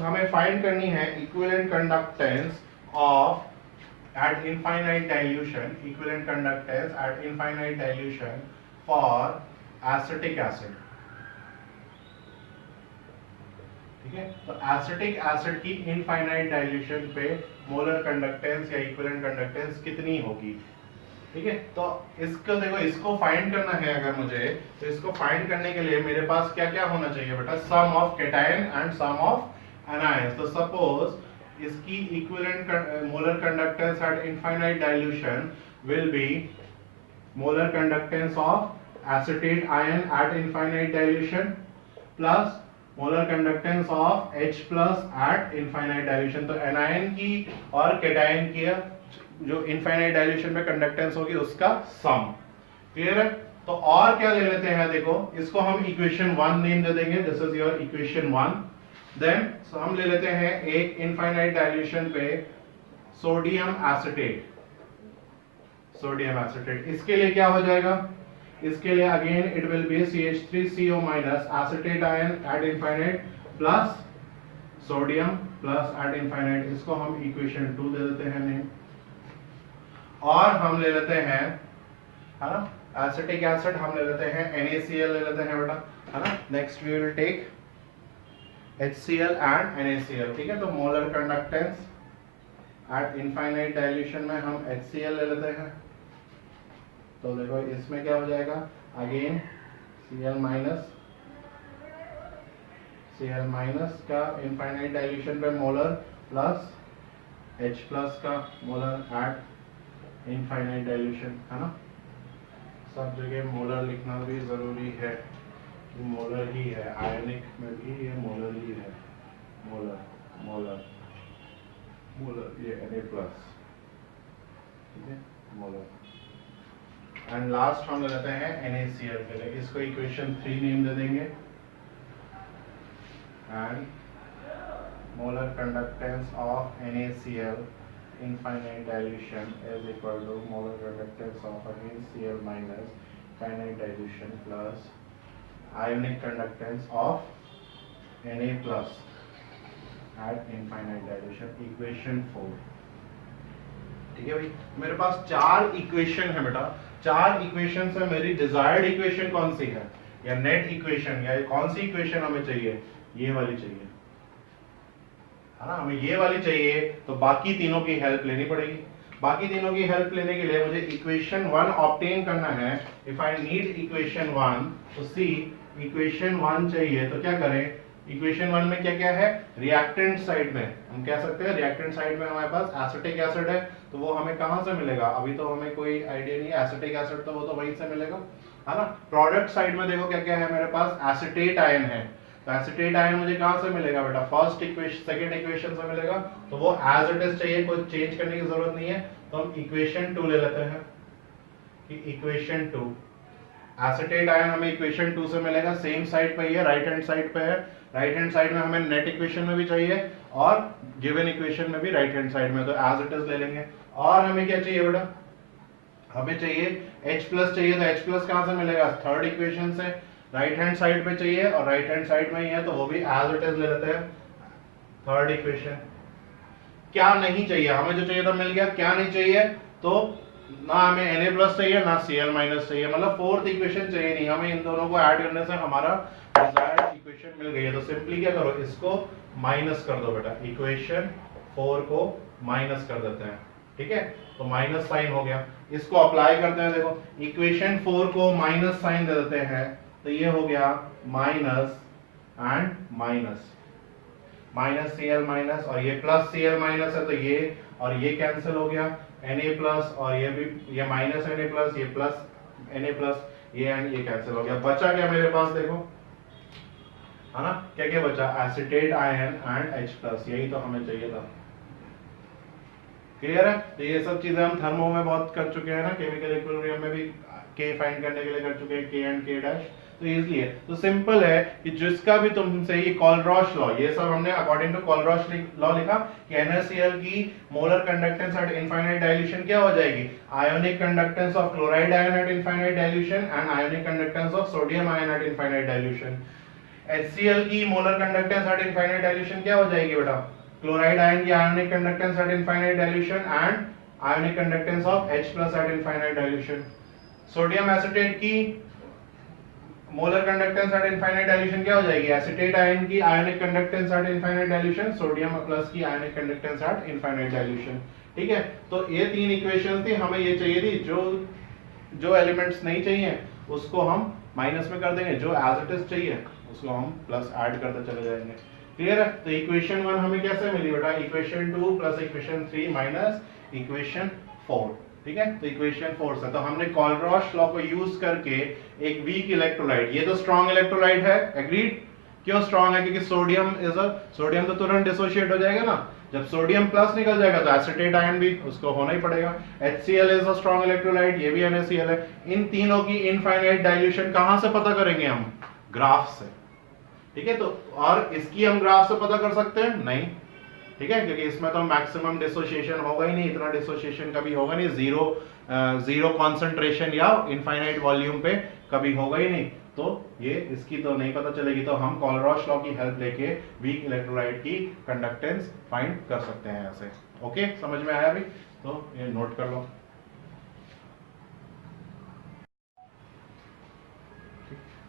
हमें फाइंड करनी है equivalent conductance of at infinite dilution, equivalent conductance at infinite dilution for acetic acid। ठीक है, तो एसिटिक एसिड की इनफाइनाइट डाइल्यूशन पे मोलर कंडक्टेंस या इक्विवेलेंट कंडक्टेंस कितनी होगी। ठीक है, तो इसको देखो, इसको फाइंड करना है अगर मुझे, तो इसको फाइंड करने के लिए मेरे पास क्या क्या होना चाहिए बेटा, sum of cation and sum of anions. तो सपोज इसकी equivalent molar conductance at infinite dilution will be molar conductance of acetate ion at infinite dilution plus molar conductance of H plus at infinite dilution. तो anion की और cation की जो infinite dilution में conductance होगी उसका सम। Clear है? तो और क्या ले लेते हैं, देखो इसको हम इक्वेशन 1 नेम दे देंगे, this is your equation 1। Then हम ले लेते हैं एक इनफाइनाइट डाइल्यूशन पे सोडियम एसिटेट, सोडियम एसिटेट। इसके लिए क्या हो जाएगा, इसके लिए again it will be CH3CO minus acetate ion at infinite plus sodium plus at infinite. इसको हम इक्वेशन 2 दे देते हैं नेम। और हम ले लेते हैं, है ना, एसिटिक एसिड हम ले लेते हैं NaCl ले लेते हैं बेटा, है ना। Next we will take HCl and NaCl। ठीक है, तो molar conductance at infinite dilution में हम HCl ले लेते हैं। तो देखो इसमें क्या हो जाएगा, अगेन Cl माइनस का इनफाइनाइट डाइल्यूशन पे मोलर प्लस H प्लस का मोलर एट इनफाइनाइट डाइल्यूशन, है ना। सब जगह मोलर लिखना भी जरूरी है, मोलर ही है, आयनिक में भी ये मोलर ही है, मोलर मोलर मोलर, ये Na प्लस, ठीक है, मोलर। एंड लास्ट हम लेते हैं NaCl के लिए, इसको इक्वेशन 3 नेम दे देंगे। And molar conductance of NaCl infinite dilution is equal to molar conductance of again Cl minus finite dilution plus ionic conductance of Na plus at infinite dilution, equation 4। ठीक है भाई, मेरे पास 4 equation है बेटा, 4 equation से मेरी डिजायर्ड इक्वेशन कौन सी है, या नेट इक्वेशन, या कौन सी इक्वेशन हमें चाहिए, ये वाली चाहिए, है ना, हमें ये वाली चाहिए। तो बाकी तीनों की हेल्प लेनी पड़ेगी। बाकी तीनों की हेल्प लेने के लिए मुझे इक्वेशन 1 ऑब्टेन करना है। इफ आई नीड इक्वेशन 1, तो सी इक्वेशन 1 चाहिए, तो क्या करें, इक्वेशन 1 में क्या क्या है, रिएक्टेंट साइड में हम कह सकते हैं, रिएक्टेंट साइड में हमारे पास एसिटिक एसिड है, तो वो हमें कहां से मिलेगा, अभी तो हमें कोई आइडिया नहीं है, एसिटिक एसिड तो वो तो वहीं से मिलेगा, है ना। प्रोडक्ट साइड में देखो क्या क्या है मेरे पास, एसिटेट आयन है, तो एसिटेट आयन मुझे कहां से मिलेगा बेटा, फर्स्ट इक्वेशन सेकंड इक्वेशन से मिलेगा, तो वो एज इट इज चाहिए, कोई चेंज करने की जरूरत नहीं है। तो हम इक्वेशन 2 ले लेते हैं कि इक्वेशन 2 एसिटेट आयन हमें इक्वेशन 2 से मिलेगा, सेम साइड पे ही है, राइट हैंड साइड पे है। राइट हैंड साइड में हमें नेट इक्वेशन में भी चाहिए और गिवन इक्वेशन में भी राइट हैंड साइड में, तो एज इट इज ले लेंगे। और हमें क्या चाहिए बेटा, हमें चाहिए H प्लस चाहिए, तो H प्लस कहां से मिलेगा, थर्ड इक्वेशन से, राइट हैंड साइड पे चाहिए और राइट हैंड साइड में ही है, तो वो भी एज इट इज ले लेते हैं, थर्ड इक्वेशन। क्या नहीं चाहिए, हमें जो चाहिए था मिल गया, क्या नहीं चाहिए, तो ना हमें Na प्लस चाहिए ना Cl माइनस चाहिए, मतलब फोर्थ इक्वेशन चाहिए नहीं हमें, इन दोनों को ऐड करने से हमारा डिजायर्ड इक्वेशन मिल गई है। तो सिंपली क्या करो, इसको माइनस कर दो बेटा, इक्वेशन 4 को माइनस कर देते हैं, ठीक है, तो माइनस साइन हो गया। इसको अप्लाई करते हैं, देखो इक्वेशन 4 को माइनस साइन दे देते हैं, तो ये हो गया minus and minus, minus Cl minus, और ये प्लस Cl माइनस है, तो ये और ये कैंसिल हो गया, Na प्लस और ये भी, ये माइनस Na प्लस, ये प्लस Na प्लस, ये एंड ये कैंसिल हो गया। बचा क्या मेरे पास, देखो है ना, क्या क्या बचा, acetate ion and H plus, यही तो हमें चाहिए था। क्लियर है, तो ये सब चीजें हम थर्मो में बहुत कर चुके हैं ना, केमिकल इक्विलिब्रियम में भी K फाइंड करने के लिए कर चुके हैं, K एंड K डैश, तो इजीली है। तो सिंपल है कि जिसका भी तुमसे ये कॉलरॉश लॉ, ये सब हमने अकॉर्डिंग टू कॉलरॉश लॉ लिखा कि NaCl की molar conductance at infinite dilution क्या हो जाएगी, ionic conductance of chloride ion at infinite dilution and ionic conductance of sodium ion at infinite dilution. HCl की molar conductance at infinite dilution क्या हो जाएगी बेटा, क्लोराइड आयन की ionic conductance at infinite dilution and ionic conductance of H plus at infinite dilution. Sodium acetate की molar conductance at infinite dilution क्या हो जाएगी, एसिटेट आयन की ionic conductance at infinite dilution, sodium plus की ionic conductance at infinite dilution. ठीक है, तो ये तीन इक्वेशन थी, हमें ये चाहिए थी, जो एलिमेंट्स नहीं चाहिए उसको हम माइनस में कर देंगे, जो एज इट इज चाहिए उसको हम प्लस ऐड करते चले जाएंगे। क्लियर है, तो इक्वेशन 1 हमें कैसे मिली बेटा, equation 2 plus equation 3 minus equation 4। ठीक है, तो इक्वेशन 4 से तो हमने कॉलरॉश लॉ को यूज करके एक वीक इलेक्ट्रोलाइट, ये तो स्ट्रॉन्ग इलेक्ट्रोलाइट है, एग्रीड। क्यों स्ट्रॉन्ग है, क्योंकि सोडियम तो तुरंत डिसोशिएट हो जाएगा ना, जब सोडियम प्लस निकल जाएगा तो एसिटेट आयन भी उसको होना ही पड़ेगा। HCl is a strong electrolyte, ये भी NaCl है। इन तीनों की इनफाइनाइट डाइल्यूशन कहां से पता करेंगे हम, ग्राफ से। ठीक है, तो और इसकी हम ग्राफ से पता कर सकते हैं नहीं, ठीक है, क्योंकि इसमें तो मैक्सिमम डिसोसिएशन होगा ही नहीं, इतना डिसोसिएशन कभी होगा नहीं, जीरो कॉन्सेंट्रेशन या इनफाइनाइट वॉल्यूम पे कभी होगा ही नहीं, तो ये इसकी तो नहीं पता चलेगी। तो हम कॉलरॉश लॉ की हेल्प लेके वीक इलेक्ट्रोलाइट की कंडक्टेंस फाइंड कर सकते हैं ऐसे। ओके, समझ में आया अभी, तो ये नोट कर लो।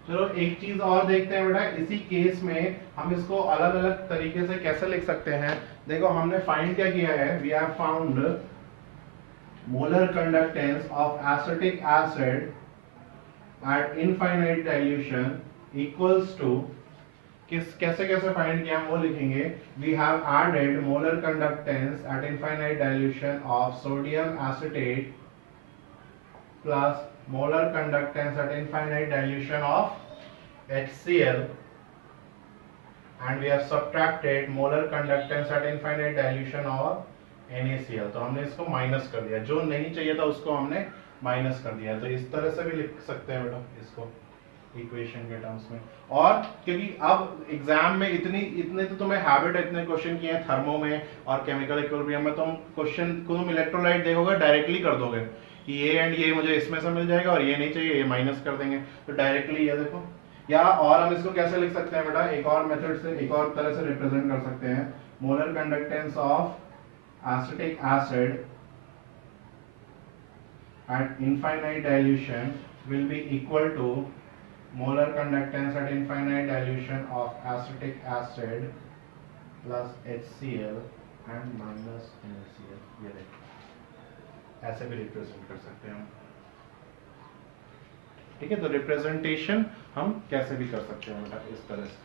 चलो एक चीज और देखते हैं बेटा, इसी केस में हम इसको अलग अलग तरीके से कैसे लिख सकते हैं। देखो हमने फाइंड क्या किया है, we have found molar conductance of acetic acid at infinite dilution equals to, कैसे कैसे फाइंड किया हम वो लिखेंगे। We have added molar conductance at infinite dilution of sodium acetate plus molar conductance at infinite dilution of HCl, and we have subtracted molar conductance at infinite dilution of NaCl। तो हमने इसको minus कर दिया, जो नहीं चाहिए था उसको हमने माइनस कर दिया। तो इस तरह से भी लिख सकते हैं बेटा इसको इक्वेशन के टर्म्स में। और क्योंकि अब एग्जाम में इतने तो तुम्हें हैबिट है, इतने क्वेश्चन किए हैं थर्मो में और केमिकल इक्विलिब्रियम में, तुम क्वेश्चन को तुम इलेक्ट्रोलाइट देखोगे डायरेक्टली कर दोगे कि ये एंड ये मुझे इसमें से मिल जाएगा और ये नहीं चाहिए, ये माइनस कर देंगे, तो डायरेक्टली ये देखो। या और हम इसको कैसे लिख सकते हैं बेटा, एक और मेथड से, एक और तरह से रिप्रेजेंट कर सकते हैं। Molar conductance of acetic acid at infinite dilution will be equal to molar conductance at infinite dilution of acetic acid plus HCl and minus NaCl। ये देखो ऐसे भी रिप्रेजेंट कर सकते हैं हम। ठीक है, तो रिप्रेजेंटेशन हम कैसे भी कर सकते हैं बेटा इस तरह से।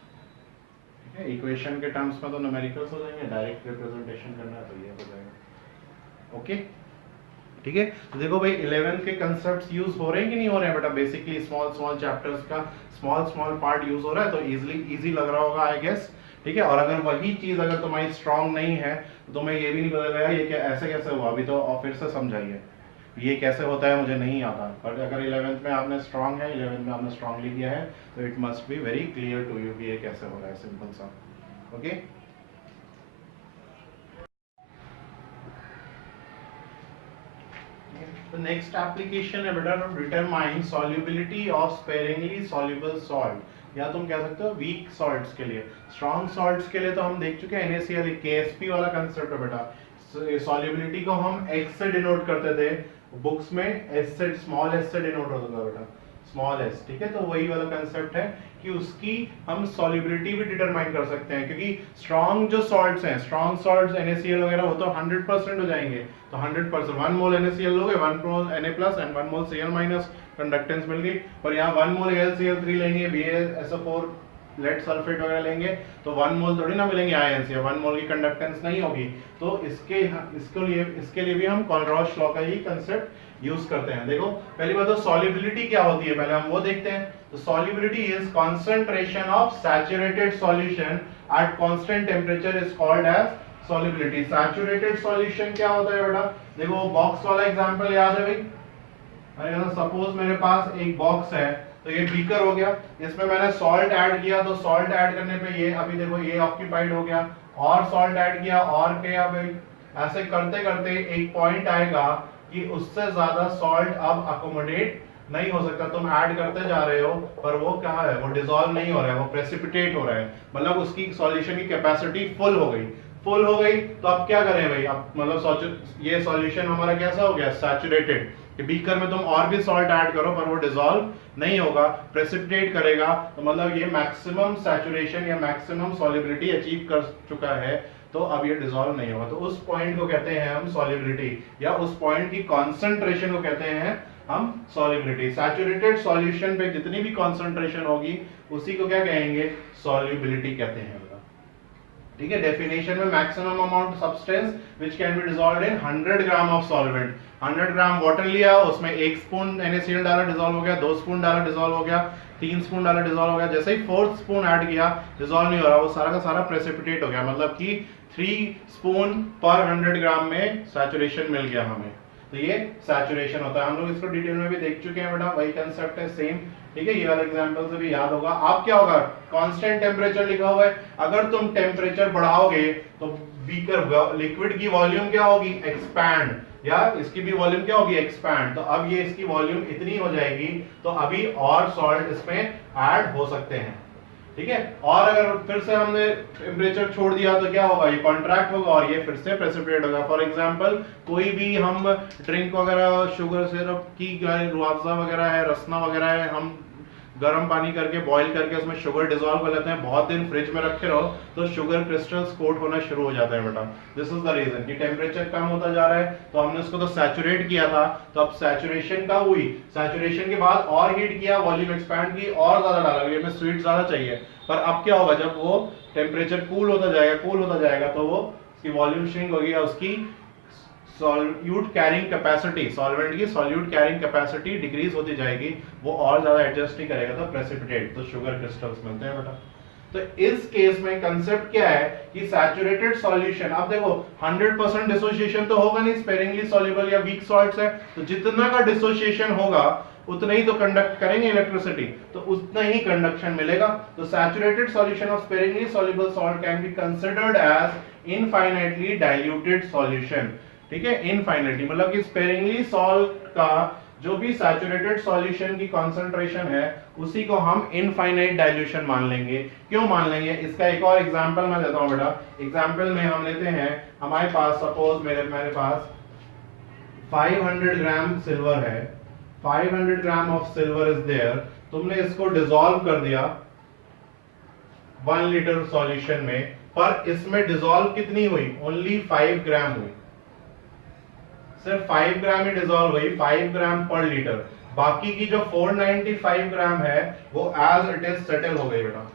ठीक है, इक्वेशन के टर्म्स में तो न्यूमेरिकल्स हो जाएंगे, डायरेक्ट रिप्रेजेंटेशन करना है तो ये हो जाएगा। ओके, ठीक है। तो देखो भाई 11th के कंसेप्ट्स यूज हो रहे हैं कि नहीं हो रहे हैं बेटा, बेसिकली स्मॉल स्मॉल चैप्टर्स का स्मॉल स्मॉल पार्ट यूज हो रहा है, तो इजी लग रहा होगा आई गेस। ठीक है, और अगर वही चीज अगर तुम्हारी स्ट्रांग नहीं है तो तुम्हें ये भी नहीं पता लगेगा ये क्या ऐसे कैसे हुआ, अभी तो और फिर से समझाइए ये कैसे होता है, मुझे नहीं आता। पर अगर 11th में आपने स्ट्रांग है, 11th में आपने स्ट्रांगली किया है, तो it must be very clear to you कि ये कैसे हो रहा है, सिंपल सा। ओके, तो नेक्स्ट एप्लीकेशन है बेटा determine solubility of sparingly soluble salt, या तुम कह सकते हो वीक सॉल्ट्स के लिए। स्ट्रॉन्ग सॉल्ट्स के लिए तो हम देख चुके हैं NaCl KSP वाला कंसेप्ट है बेटा। सॉल्युबिलिटी को हम X से डिनोट करते थे बुक्स में, S से स्मॉल s से डिनोट होता था बेटा, स्मॉल s। ठीक है, तो वही वाला कंसेप्ट है कि उसकी हम सॉल्युबिलिटी भी डिटरमाइन कर सकते हैं, क्योंकि स्ट्रॉन्ग जो सॉल्ट्स हैं, स्ट्रॉन्ग सॉल्ट्स NaCl वगैरह वो तो 100% हो जाएंगे, तो 100% 1 मोल NaCl लोगे, 1 mole Na plus and 1 mole Cl minus, conductance मिल गई। और यहाँ 1 मोल AlCl3 लेंगे, BaSO4 लेड सल्फेट वगैरह लेंगे, तो 1 मोल थोड़ी ना मिलेंगे आयन से, 1 मोल की कंडक्टेंस नहीं होगी। तो इसके लिए भी हम कॉलरॉश लॉ का ही कंसेप्ट यूज करते हैं। देखो पहली बात तो सॉल्युबिलिटी क्या होती है पहले हम वो देखते हैं। तो solubility is concentration of saturated solution at constant temperature is called as solubility. Saturated solution क्या होता है बेटा, देखो बॉक्स वाला एग्जांपल याद है भाई। अरे सपोज मेरे पास एक बॉक्स है, तो ये बीकर हो गया, इसमें मैंने सॉल्ट ऐड किया, तो सॉल्ट ऐड करने पे ये अभी देखो ये ऑक्यूपाइड हो गया, और सॉल्ट ऐड किया और क्या भाई, ऐसे करते करते एक पॉइंट आएगा कि उससे ज्यादा सॉल्ट अब अकोमोडेट नहीं हो सकता। तुम ऐड करते जा रहे हो पर वो क्या है, वो डिसॉल्व नहीं हो रहा है, वो प्रेसिपिटेट हो रहा है, मतलब उसकी सॉल्यूशन की कैपेसिटी फुल हो गई। फुल हो गई तो अब क्या करें भाई, अब मतलब ये सॉल्यूशन हमारा कैसा हो गया, सैचुरेटेड। कि बीकर में तुम और भी सॉल्ट ऐड करो पर वो डिसॉल्व नहीं होगा, प्रेसिपिटेट करेगा, तो मतलब ये मैक्सिमम सैचुरेशन या मैक्सिमम सॉल्युबिलिटी अचीव कर चुका है, तो अब ये डिसॉल्व नहीं होगा। तो उस पॉइंट को कहते हैं हम सॉल्युबिलिटी, या उस पॉइंट की कॉन्सेंट्रेशन को कहते हैं हम सॉल्युबिलिटी। सैचुरेटेड सॉल्यूशन पे जितनी भी कॉन्सेंट्रेशन होगी उसी को क्या कहेंगे, सॉल्युबिलिटी कहते हैं। ठीक है, डेफिनेशन में maximum amount substance which can be dissolved in 100 gram of solvent. 100 gram water लिया, उसमें 1 स्पून NaCl डाला, डिसॉल्व हो गया, 2 स्पून डाला, डिसॉल्व हो गया, 3 स्पून डाला, डिसॉल्व हो गया, जैसे ही 4th स्पून ऐड किया डिसॉल्व नहीं हो रहा, वो सारा का सारा प्रेसिपिटेट हो गया, मतलब कि 3 स्पून पर 100 ग्राम में सैचुरेशन मिल गया हमें। तो ये सैचुरेशन होता है, हम लोग इसको डिटेल में भी देख चुके हैं बेटा, वही कंसेप्ट है सेम। ठीक है, ये वाला एग्जांपल से भी याद होगा। अब क्या होगा, कांस्टेंट टेम्परेचर लिखा हुआ है, अगर तुम टेम्परेचर बढ़ाओगे तो बीकर लिक्विड की वॉल्यूम क्या होगी, एक्सपैंड, या इसकी भी वॉल्यूम क्या होगी, एक्सपैंड। तो अब ये इसकी वॉल्यूम इतनी हो जाएगी तो अभी और सॉल्ट इसमें ऐड हो सकते हैं। ठीक है, और अगर फिर से हमने टेम्परेचर छोड़ दिया तो क्या होगा, ये कॉन्ट्रैक्ट होगा और ये फिर से प्रेसिपिटेट होगा। फॉर एग्जांपल कोई भी हम ड्रिंक वगैरह, शुगर सिरप की रुआवजा वगैरह है, रसना वगैरह है, हम गर्म पानी करके बॉईल करके उसमें शुगर डिसॉल्व कर लेते हैं, बहुत दिन फ्रिज में रखे रहो तो शुगर क्रिस्टल्स कोट होना शुरू हो जाता है बेटा। दिस इज द रीजन कि टेम्परेचर कम होता जा रहा है, तो हमने उसको तो सैचुरेट किया था, तो अब सैचुरेशन का हुई, सैचुरेशन के बाद और हीट किया, वॉल्यूम एक्सपैंड की और ज्यादा डाला, क्योंकि हमें स्वीट ज्यादा चाहिए। पर अब क्या होगा, जब वो टेम्परेचर कूल होता जाएगा तो वो उसकी वॉल्यूम श्रिंक होगी, या उसकी सॉल्यूट कैरिंग कैपेसिटी, सॉल्वेंट की सॉल्यूट कैरिंग कैपेसिटी डिक्रीज होती जाएगी, वो और ज्यादा एडजस्ट नहीं करेगा, तो प्रेसिपिटेट, तो शुगर क्रिस्टल्स मिलते हैं बेटा। तो इस केस में कंसेप्ट क्या है कि सैचुरेटेड सॉल्यूशन, अब देखो 100% डिसोसिएशन तो होगा नहीं, स्पेरिंगली सॉल्युबल या वीक सॉल्ट्स है, तो जितना का डिसोसिएशन होगा उतना ही तो कंडक्ट करेंगे इलेक्ट्रिसिटी, तो उतना ही कंडक्शन मिलेगा। तो saturated solution of sparingly soluble salt can be considered as infinitely diluted solution. ठीक है, इनफाइनाइटली मतलब कि स्पेरिंगली सॉल्ट का जो भी सैचुरेटेड सॉल्यूशन की कंसंट्रेशन है उसी को हम इनफाइनाइट डाइल्यूशन मान लेंगे। क्यों मान लेंगे, इसका एक और एग्जांपल मैं देता हूं बेटा। एग्जांपल में हम लेते हैं, हमारे पास सपोज मेरे पास 500 ग्राम सिल्वर है, 500 gram of silver is there, तुमने इसको डिसॉल्व कर दिया 1 लीटर सॉल्यूशन में, पर इसमें डिसॉल्व कितनी हुई, ओनली 5 ग्राम हुई, सिर्फ 5 ग्राम ही डिसॉल्व हुई, 5 ग्राम पर लीटर, बाकी की जो 495 ग्राम है वो एज इट इज सेटल हो गई बेटा।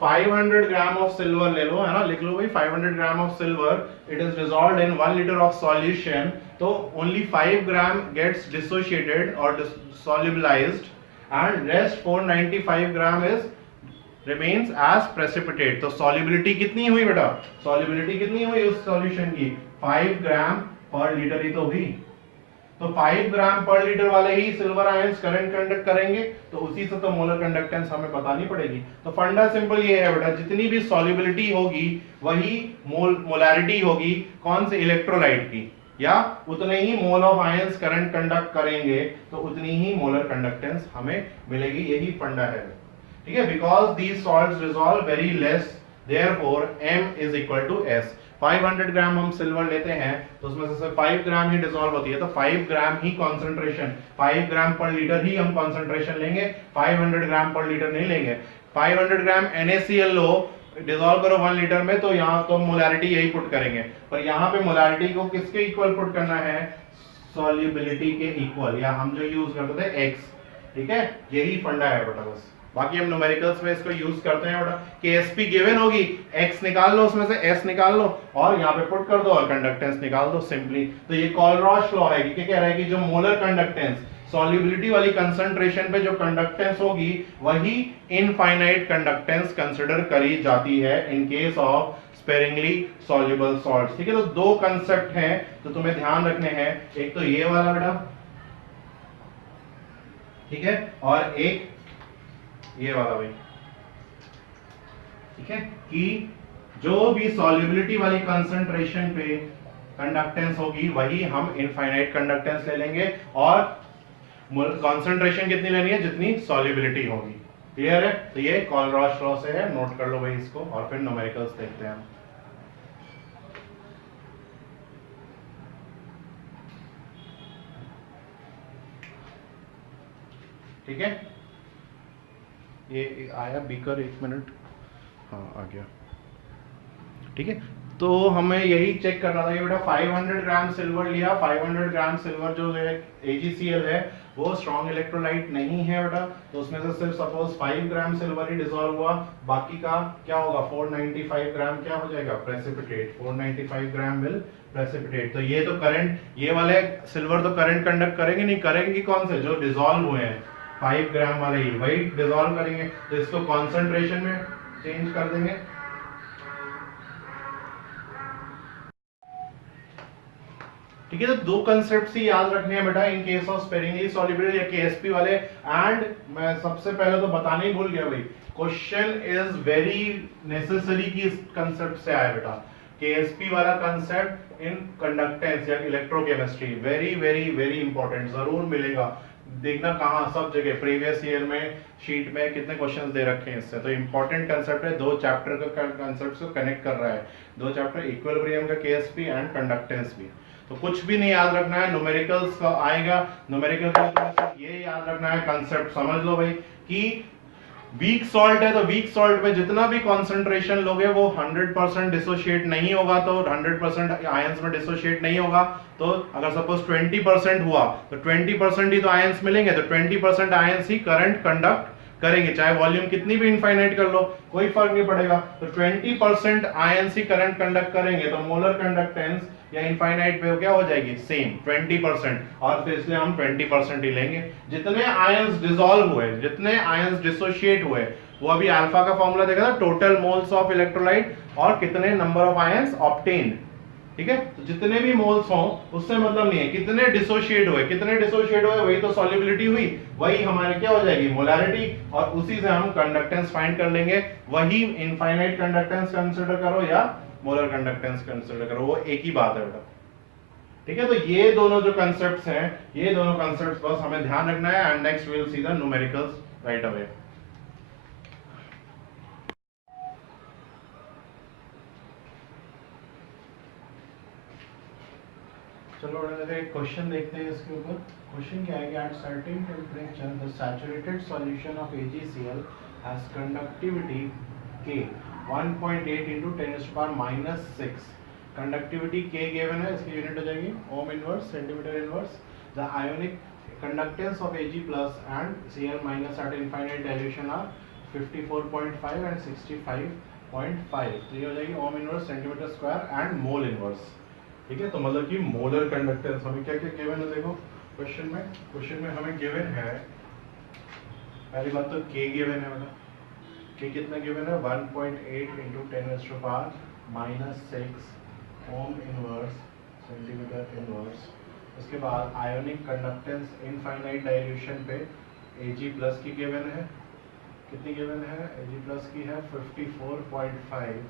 500 ग्राम ऑफ सिल्वर ले लो, है ना, लिख लो भाई 500 gram of silver, it is dissolved in 1 litre of solution, तो ओनली 5 ग्राम गेट्स डिसोशिएटेड और solubilized and rest 495 gram is remains as precipitate। तो solubility कितनी हुई बेटा, solubility कितनी हुई उस सॉल्यूशन की, 5 ग्राम पर लीटर ही तो हुई। तो 5 ग्राम पर लीटर वाले ही सिल्वर आयंस करंट कंडक्ट करेंगे, तो उसी से तो मोलर कंडक्टेंस हमें बतानी पड़ेगी। तो फंडा सिंपल ये है बेटा, जितनी भी सॉल्युबिलिटी होगी वही मोलैरिटी होगी कौन से इलेक्ट्रोलाइट की, या उतने ही mole of ions current conduct करेंगे तो उतनी ही मोलर कंडक्टेंस हमें मिलेगी, यही फंडा है। ठीक है, because these salts dissolve very less, therefore m is equal to s। 500 gram हम सिल्वर लेते हैं तो उसमें से सिर्फ 5 ग्राम ही डिसॉल्व होती है, तो 5 ग्राम ही कॉन्सेंट्रेशन, 5 ग्राम पर लीटर ही हम कॉन्सेंट्रेशन लेंगे, 500 ग्राम पर लीटर नहीं लेंगे। 500 ग्राम NaCl लो, डिसॉल्व करो 1 लीटर में, तो यहाँ तो मोलैरिटी यही पुट करेंगे, पर यहाँ पे मोलैरिटी को किसके इक्वल पुट करना है, सॉल्युबिलिटी के इक्वल, या हम जो यूज करते थे x। ठीक है, यही फंडा है बेटा, बस बाकी हम न्यूमेरिकल्स में इसको यूज करते हैं बेटा, KSP गिवन होगी, x निकाल लो, उसमें से s निकाल लो और यहाँ पे पुट कर दो और कंडक्टेंस निकाल दो सिंपली। तो ये कॉलरॉश लॉ है कि क्या कह रहा है कि जो मोलर कंडक्टेंस, सॉल्युबिलिटी वाली कंसंट्रेशन पे जो कंडक्टेंस होगी वही इनफाइनाइट कंडक्टेंस कंसिडर करी जाती है in case of sparingly soluble salts. ठीक है, तो दो कंसेप्ट हैं तो तुम्हें ध्यान रखने हैं, एक तो ये वाला बेटा, ठीक है, और एक ये वाला भाई। ठीक है, कि जो भी सॉल्युबिलिटी वाली कंसंट्रेशन पे कंडक्टेंस होगी वही हम इनफाइनाइट कंडक्टेंस ले लेंगे, और कंसंट्रेशन कितनी लेनी है, जितनी सॉल्युबिलिटी होगी। क्लियर है, तो ये कॉलरॉश लॉ से है, नोट कर लो भाई इसको, और फिर न्यूमेरिकल्स देखते हैं हम। ठीक है, ये आया बीकर, 1 मिनट, हाँ आ गया। ठीक है, तो हमें यही चेक करना था कि बेटा 500 ग्राम सिल्वर लिया, 500 ग्राम सिल्वर जो है AgCl है वो स्ट्रॉन्ग इलेक्ट्रोलाइट नहीं है बेटा, तो उसमें से सिर्फ सपोज 5 ग्राम सिल्वर ही डिसॉल्व हुआ, बाकी का क्या होगा, 495 ग्राम क्या हो जाएगा, प्रेसिपिटेट, 495 ग्राम विल प्रेसिपिटेट। तो ये तो करंट, ये वाले सिल्वर तो करंट कंडक्ट करेंगे नहीं, करेंगे कौन से, जो डिसॉल्व हुए हैं 5 ग्राम वाले ही, वही डिसॉल्व करेंगे, तो इसको कॉन्सेंट्रेशन में चेंज कर देंगे। ठीक है, तो दो कंसेप्ट ही याद रखने हैं बेटा in case of sparingly soluble या KSP वाले। एंड मैं सबसे पहले तो बताने ही भूल गया भाई, क्वेश्चन इज वेरी नेसेसरी कि इस कंसेप्ट से आए बेटा, KSP वाला कंसेप्ट इन कंडक्टेंस या electrochemistry, very very very important, जरूर मिलेगा, देखना कहाँ, सब जगह प्रीवियस ईयर में शीट में कितने क्वेश्चंस दे रखे हैं इससे। तो इंपॉर्टेंट कंसेप्ट है, दो चैप्टर का कंसेप्ट को कनेक्ट कर रहा है, दो चैप्टर इक्विलिब्रियम का KSP एंड कंडक्टेंस भी। तो कुछ भी नहीं याद रखना है, न्यूमेरिकल्स का आएगा, न्यूमेरिकल का ये याद रखना है, कंसेप्ट समझ लो भाई कि वीक सॉल्ट है तो वीक सॉल्ट में जितना भी कॉन्सेंट्रेशन लोगे वो 100% डिसोशिएट नहीं होगा, तो 100% आयंस में डिसोशिएट नहीं होगा। तो अगर सपोज 20% हुआ तो 20% ही तो आयंस मिलेंगे, तो 20% आयंस ही करंट कंडक्ट करेंगे, चाहे वॉल्यूम कितनी भी इनफाइनाइट कर लो कोई फर्क नहीं पड़ेगा। तो 20% आयंस ही करंट कंडक्ट करेंगे, तो मोलर कंडक्टेंस या इनफाइनाइट पे क्या हो जाएगी, सेम 20%, और फिर इसलिए हम 20% ही लेंगे। जितने आयंस डिसॉल्व हुए, जितने आयंस डिसोशिएट हुए, वो अभी अल्फा का फॉर्मूला देखा था, टोटल मोल्स ऑफ इलेक्ट्रोलाइट और कितने नंबर ऑफ आयंस ऑब्टेन्ड। ठीक है, तो जितने भी मोल्स हों उससे मतलब नहीं है कितने डिसोशिएट हुए, कितने डिसोशिएट हुए वही तो सॉल्युबिलिटी हुई, वही हमारे क्या हो जाएगी, मोलैरिटी, और उसी से हम कंडक्टेंस फाइंड कर लेंगे। वही इनफाइनाइट कंडक्टेंस कंसीडर करो या मोलर कंडक्टेंस कंसीडर करो, वो एक ही बात है बेटा। ठीक है, तो ये दोनों जो कंसेप्ट्स हैं, ये दोनों कंसेप्ट्स बस हमें ध्यान रखना है, and next we will see the numericals right away. चलो एक क्वेश्चन देखते हैं इसके ऊपर। क्वेश्चन क्या है कि at certain temperature the saturated solution of AgCl has conductivity K 1.8 into 10⁻⁻⁶। Conductivity K given है, इसकी यूनिट हो जाएगी ओम inverse centimetre inverse. The ionic conductance of Ag plus and Cl minus at infinite dilution are 54.5 and 65.5, तो ये हो जाएगी ओम inverse centimetre square and mole inverse. ठीक है, तो मतलब कि मोलर कंडक्टेंस हमें क्या क्या गिवन है, देखो क्वेश्चन में हमें गिवन है, पहली बात तो के गिवन है बेटा, के कितना गिवन है 1.8 इंटू 10⁻⁻6 ओम इनवर्स सेंटीमीटर इनवर्स। उसके बाद आयोनिक कंडक्टेंस इनफाइनाइट डाइल्यूशन पे Ag प्लस की गिवन है, कितनी गिवन है, Ag प्लस की है 54.5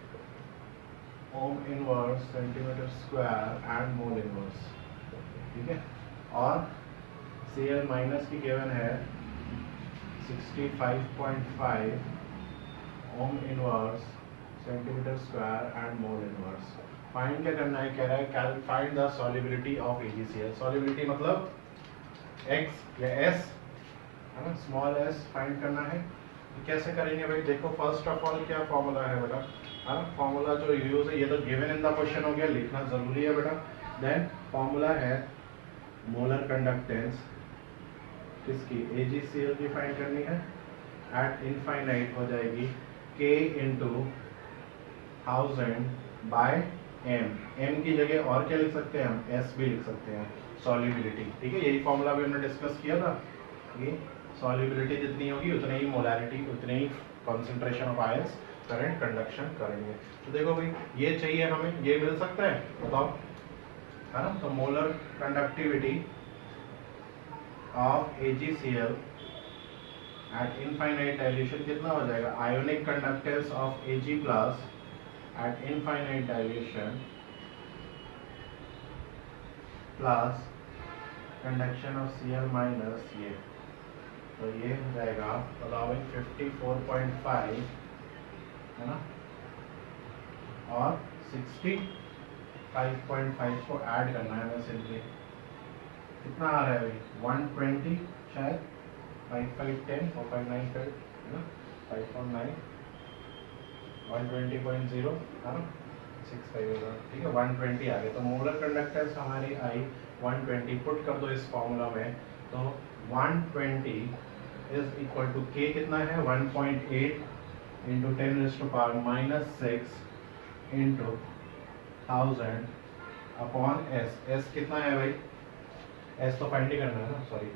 ओम inverse centimetre square and mole inverse. ठीक है, और Cl माइनस की गिवन है 65.5 ओम inverse centimetre square and mole inverse. Find क्या करना है, कह रहा है find the solubility of AgCl। Solubility मतलब x या s है ना, स्मॉल s फाइंड करना है। तो कैसे करेंगे भाई, देखो फर्स्ट ऑफ ऑल क्या फॉर्मूला है बेटा, है ना, फॉर्मूला जो यूज है, ये तो गिवन इन द क्वेश्चन हो गया, लिखना जरूरी है बेटा। देन फॉर्मूला है मोलर कंडक्टेंस किसकी, AgCl की फाइंड करनी है, एट इनफाइनाइट हो जाएगी K इंटू 1000 बाय m की जगह और क्या लिख सकते हैं हम, S भी लिख सकते हैं, सॉल्युबिलिटी। ठीक है, यही फॉर्मूला भी हमने डिस्कस किया था, ये सॉल्युबिलिटी जितनी होगी उतनी ही मोलैरिटी, उतनी ही concentration of ions current conduction करेंगे। तो देखो भाई, ये चाहिए हमें, ये मिल सकता है, बताओ, है ना। तो molar conductivity of AgCl eight infinite dilution कितना हो जाएगा, ionic conductance of Ag plus at infinite dilution plus conduction of Cl minus ये, तो ये हो जाएगा अलाउिंग 54.5 है ना, और 65.5 को ऐड करना है हमें सिंपली, कितना आ रहा है भाई 120 शायद 5510 और 595 है ना, 549 120.0 है ना, 65 होगा। ठीक है, 120 आ गया, तो मोलर कंडक्टेंस हमारी आई 120, पुट कर दो इस फॉर्मूला में, तो 120 इज इक्वल टू K कितना है 1.8 इंटू 10⁻⁻6 इंटू 1000 अपॉन S कितना है भाई, S तो फाइंड ही करना है ना, सॉरी,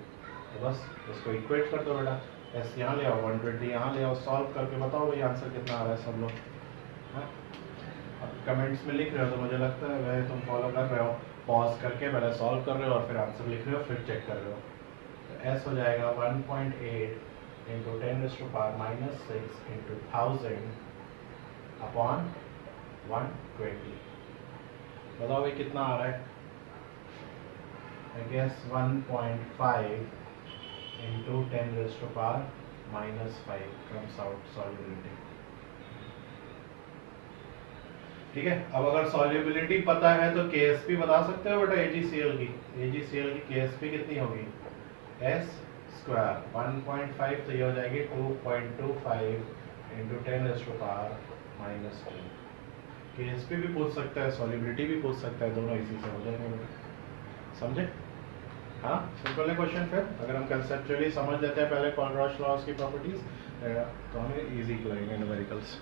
तो बस इसको इक्वेट कर दो बेटा, S यहाँ ले आओ, 120 यहाँ ले आओ, सॉल्व करके बताओ भाई आंसर कितना आ रहा है सब लोग, हाँ? अब कमेंट्स में लिख रहे हो तो मुझे लगता है भाई तुम फॉलो कर रहे हो, पॉज करके पहले सॉल्व कर रहे हो और फिर आंसर लिख रहे हो, फिर चेक कर रहे हो। तो S हो जाएगा 1.8 इंटू 10⁻⁻6 इंटू 1000 अपॉन 120, बताओ भाई कितना आ रहा है, I guess 1.5 into 10⁻⁻5 comes out solubility। ठीक है, अब अगर सॉल्युबिलिटी पता है तो KSP बता सकते हो बेटा AgCl की KSP कितनी होगी, S स्क्वायर 1.5, तो ये हो जाएगी 2.25 इंटू 10⁻⁻2। KSP भी पूछ सकता है, सॉल्युबिलिटी भी पूछ सकता है, दोनों इसी से हो जाएंगे बेटा, समझे। हाँ, सिंपल है क्वेश्चन। फिर अगर हम कंसेप्चुअली समझ लेते हैं पहले कॉलरॉश लॉज की प्रॉपर्टीज, तो हमें इजी लगेंगे न्यूमेरिकल्स।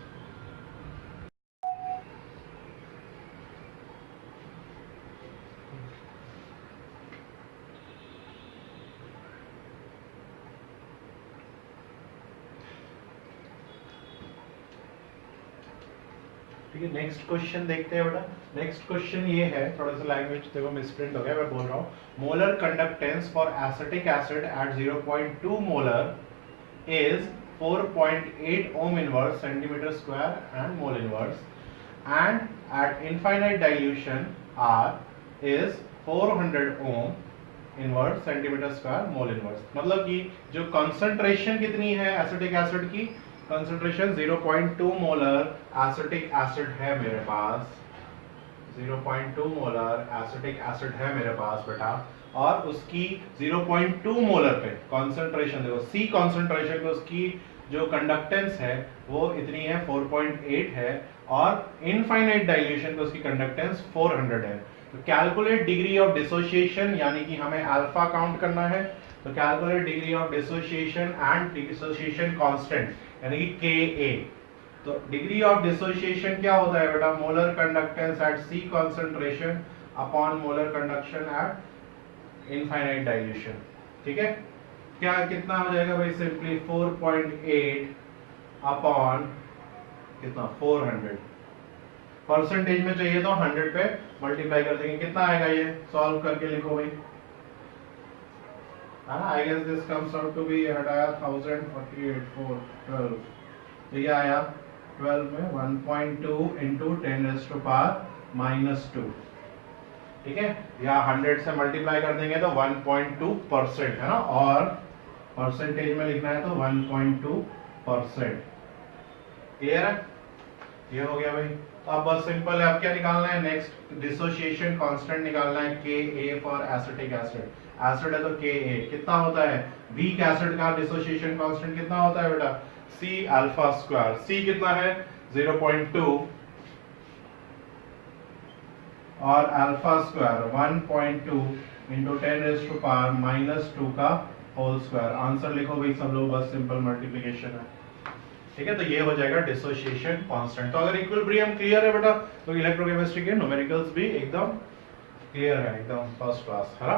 ठीक है, नेक्स्ट क्वेश्चन देखते हैं बेटा। नेक्स्ट क्वेश्चन ये है, थोड़ा सा लैंग्वेज देखो मिसप्रिंट हो गया, मैं बोल रहा हूँ, molar conductance for acetic acid at 0.2 molar is 4.8 ohm inverse centimeter square and mole inverse, and at infinite dilution R is 400 ohm inverse centimeter square mole inverse। मतलब कि जो concentration कितनी है एसिटिक एसिड की, concentration 0.2 मोलर एसिटिक एसिड है मेरे पास, 0.2 molar acetic acid है मेरे पास बेटा, और उसकी 0.2 मोलर पे कंसंट्रेशन देखो, C कंसंट्रेशन पे उसकी जो कंडक्टेंस है वो इतनी है 4.8 है, और इनफाइनाइट डाइल्यूशन पे उसकी कंडक्टेंस 400 है। तो कैलकुलेट डिग्री ऑफ डिसोसिएशन, यानी कि हमें अल्फा काउंट करना है, तो calculate degree of dissociation and dissociation constant यानी कि Ka। तो डिग्री ऑफ डिसोसिएशन क्या होता है बेटा, molar conductance at C concentration upon molar conduction at infinite dilution. ठीक है, क्या कितना हो जाएगा भाई, सिंपली 4.8 अपॉन कितना 400। परसेंटेज में चाहिए तो 100 पे मल्टीप्लाई कर देंगे, कितना आएगा ये सॉल्व करके लिखो भाई, है ना। I guess this comes out to be हटाया 1048 4 12, तो ये आया 12 में 1.2 इंटू 10⁻⁻²। ठीक है, या 100 से मल्टीप्लाई कर देंगे तो 1.2% है ना, और परसेंटेज में लिखना है तो 1.2%। क्लियर है, ये हो गया भाई। तो अब बस सिंपल है, अब क्या निकालना है, नेक्स्ट डिसोसिएशन कांस्टेंट निकालना है Ka for acetic acid. Acid है तो Ka कितना होता है, वीक एसिड का डिसोसिएशन कांस्टेंट कितना होता है बेटा, C अल्फा स्क्वायर। C कितना है 0.2 और अल्फा स्क्वायर 1.2 इंटू 10⁻⁻² का होल स्क्वायर। आंसर लिखो भाई सब लोग, बस सिंपल मल्टीप्लिकेशन है। ठीक है, तो ये हो जाएगा डिसोसिएशन कांस्टेंट। तो अगर इक्विलिब्रियम क्लियर है बेटा तो इलेक्ट्रोकेमिस्ट्री के न्यूमेरिकल्स भी एकदम क्लियर है, एकदम फर्स्ट क्लास है ना।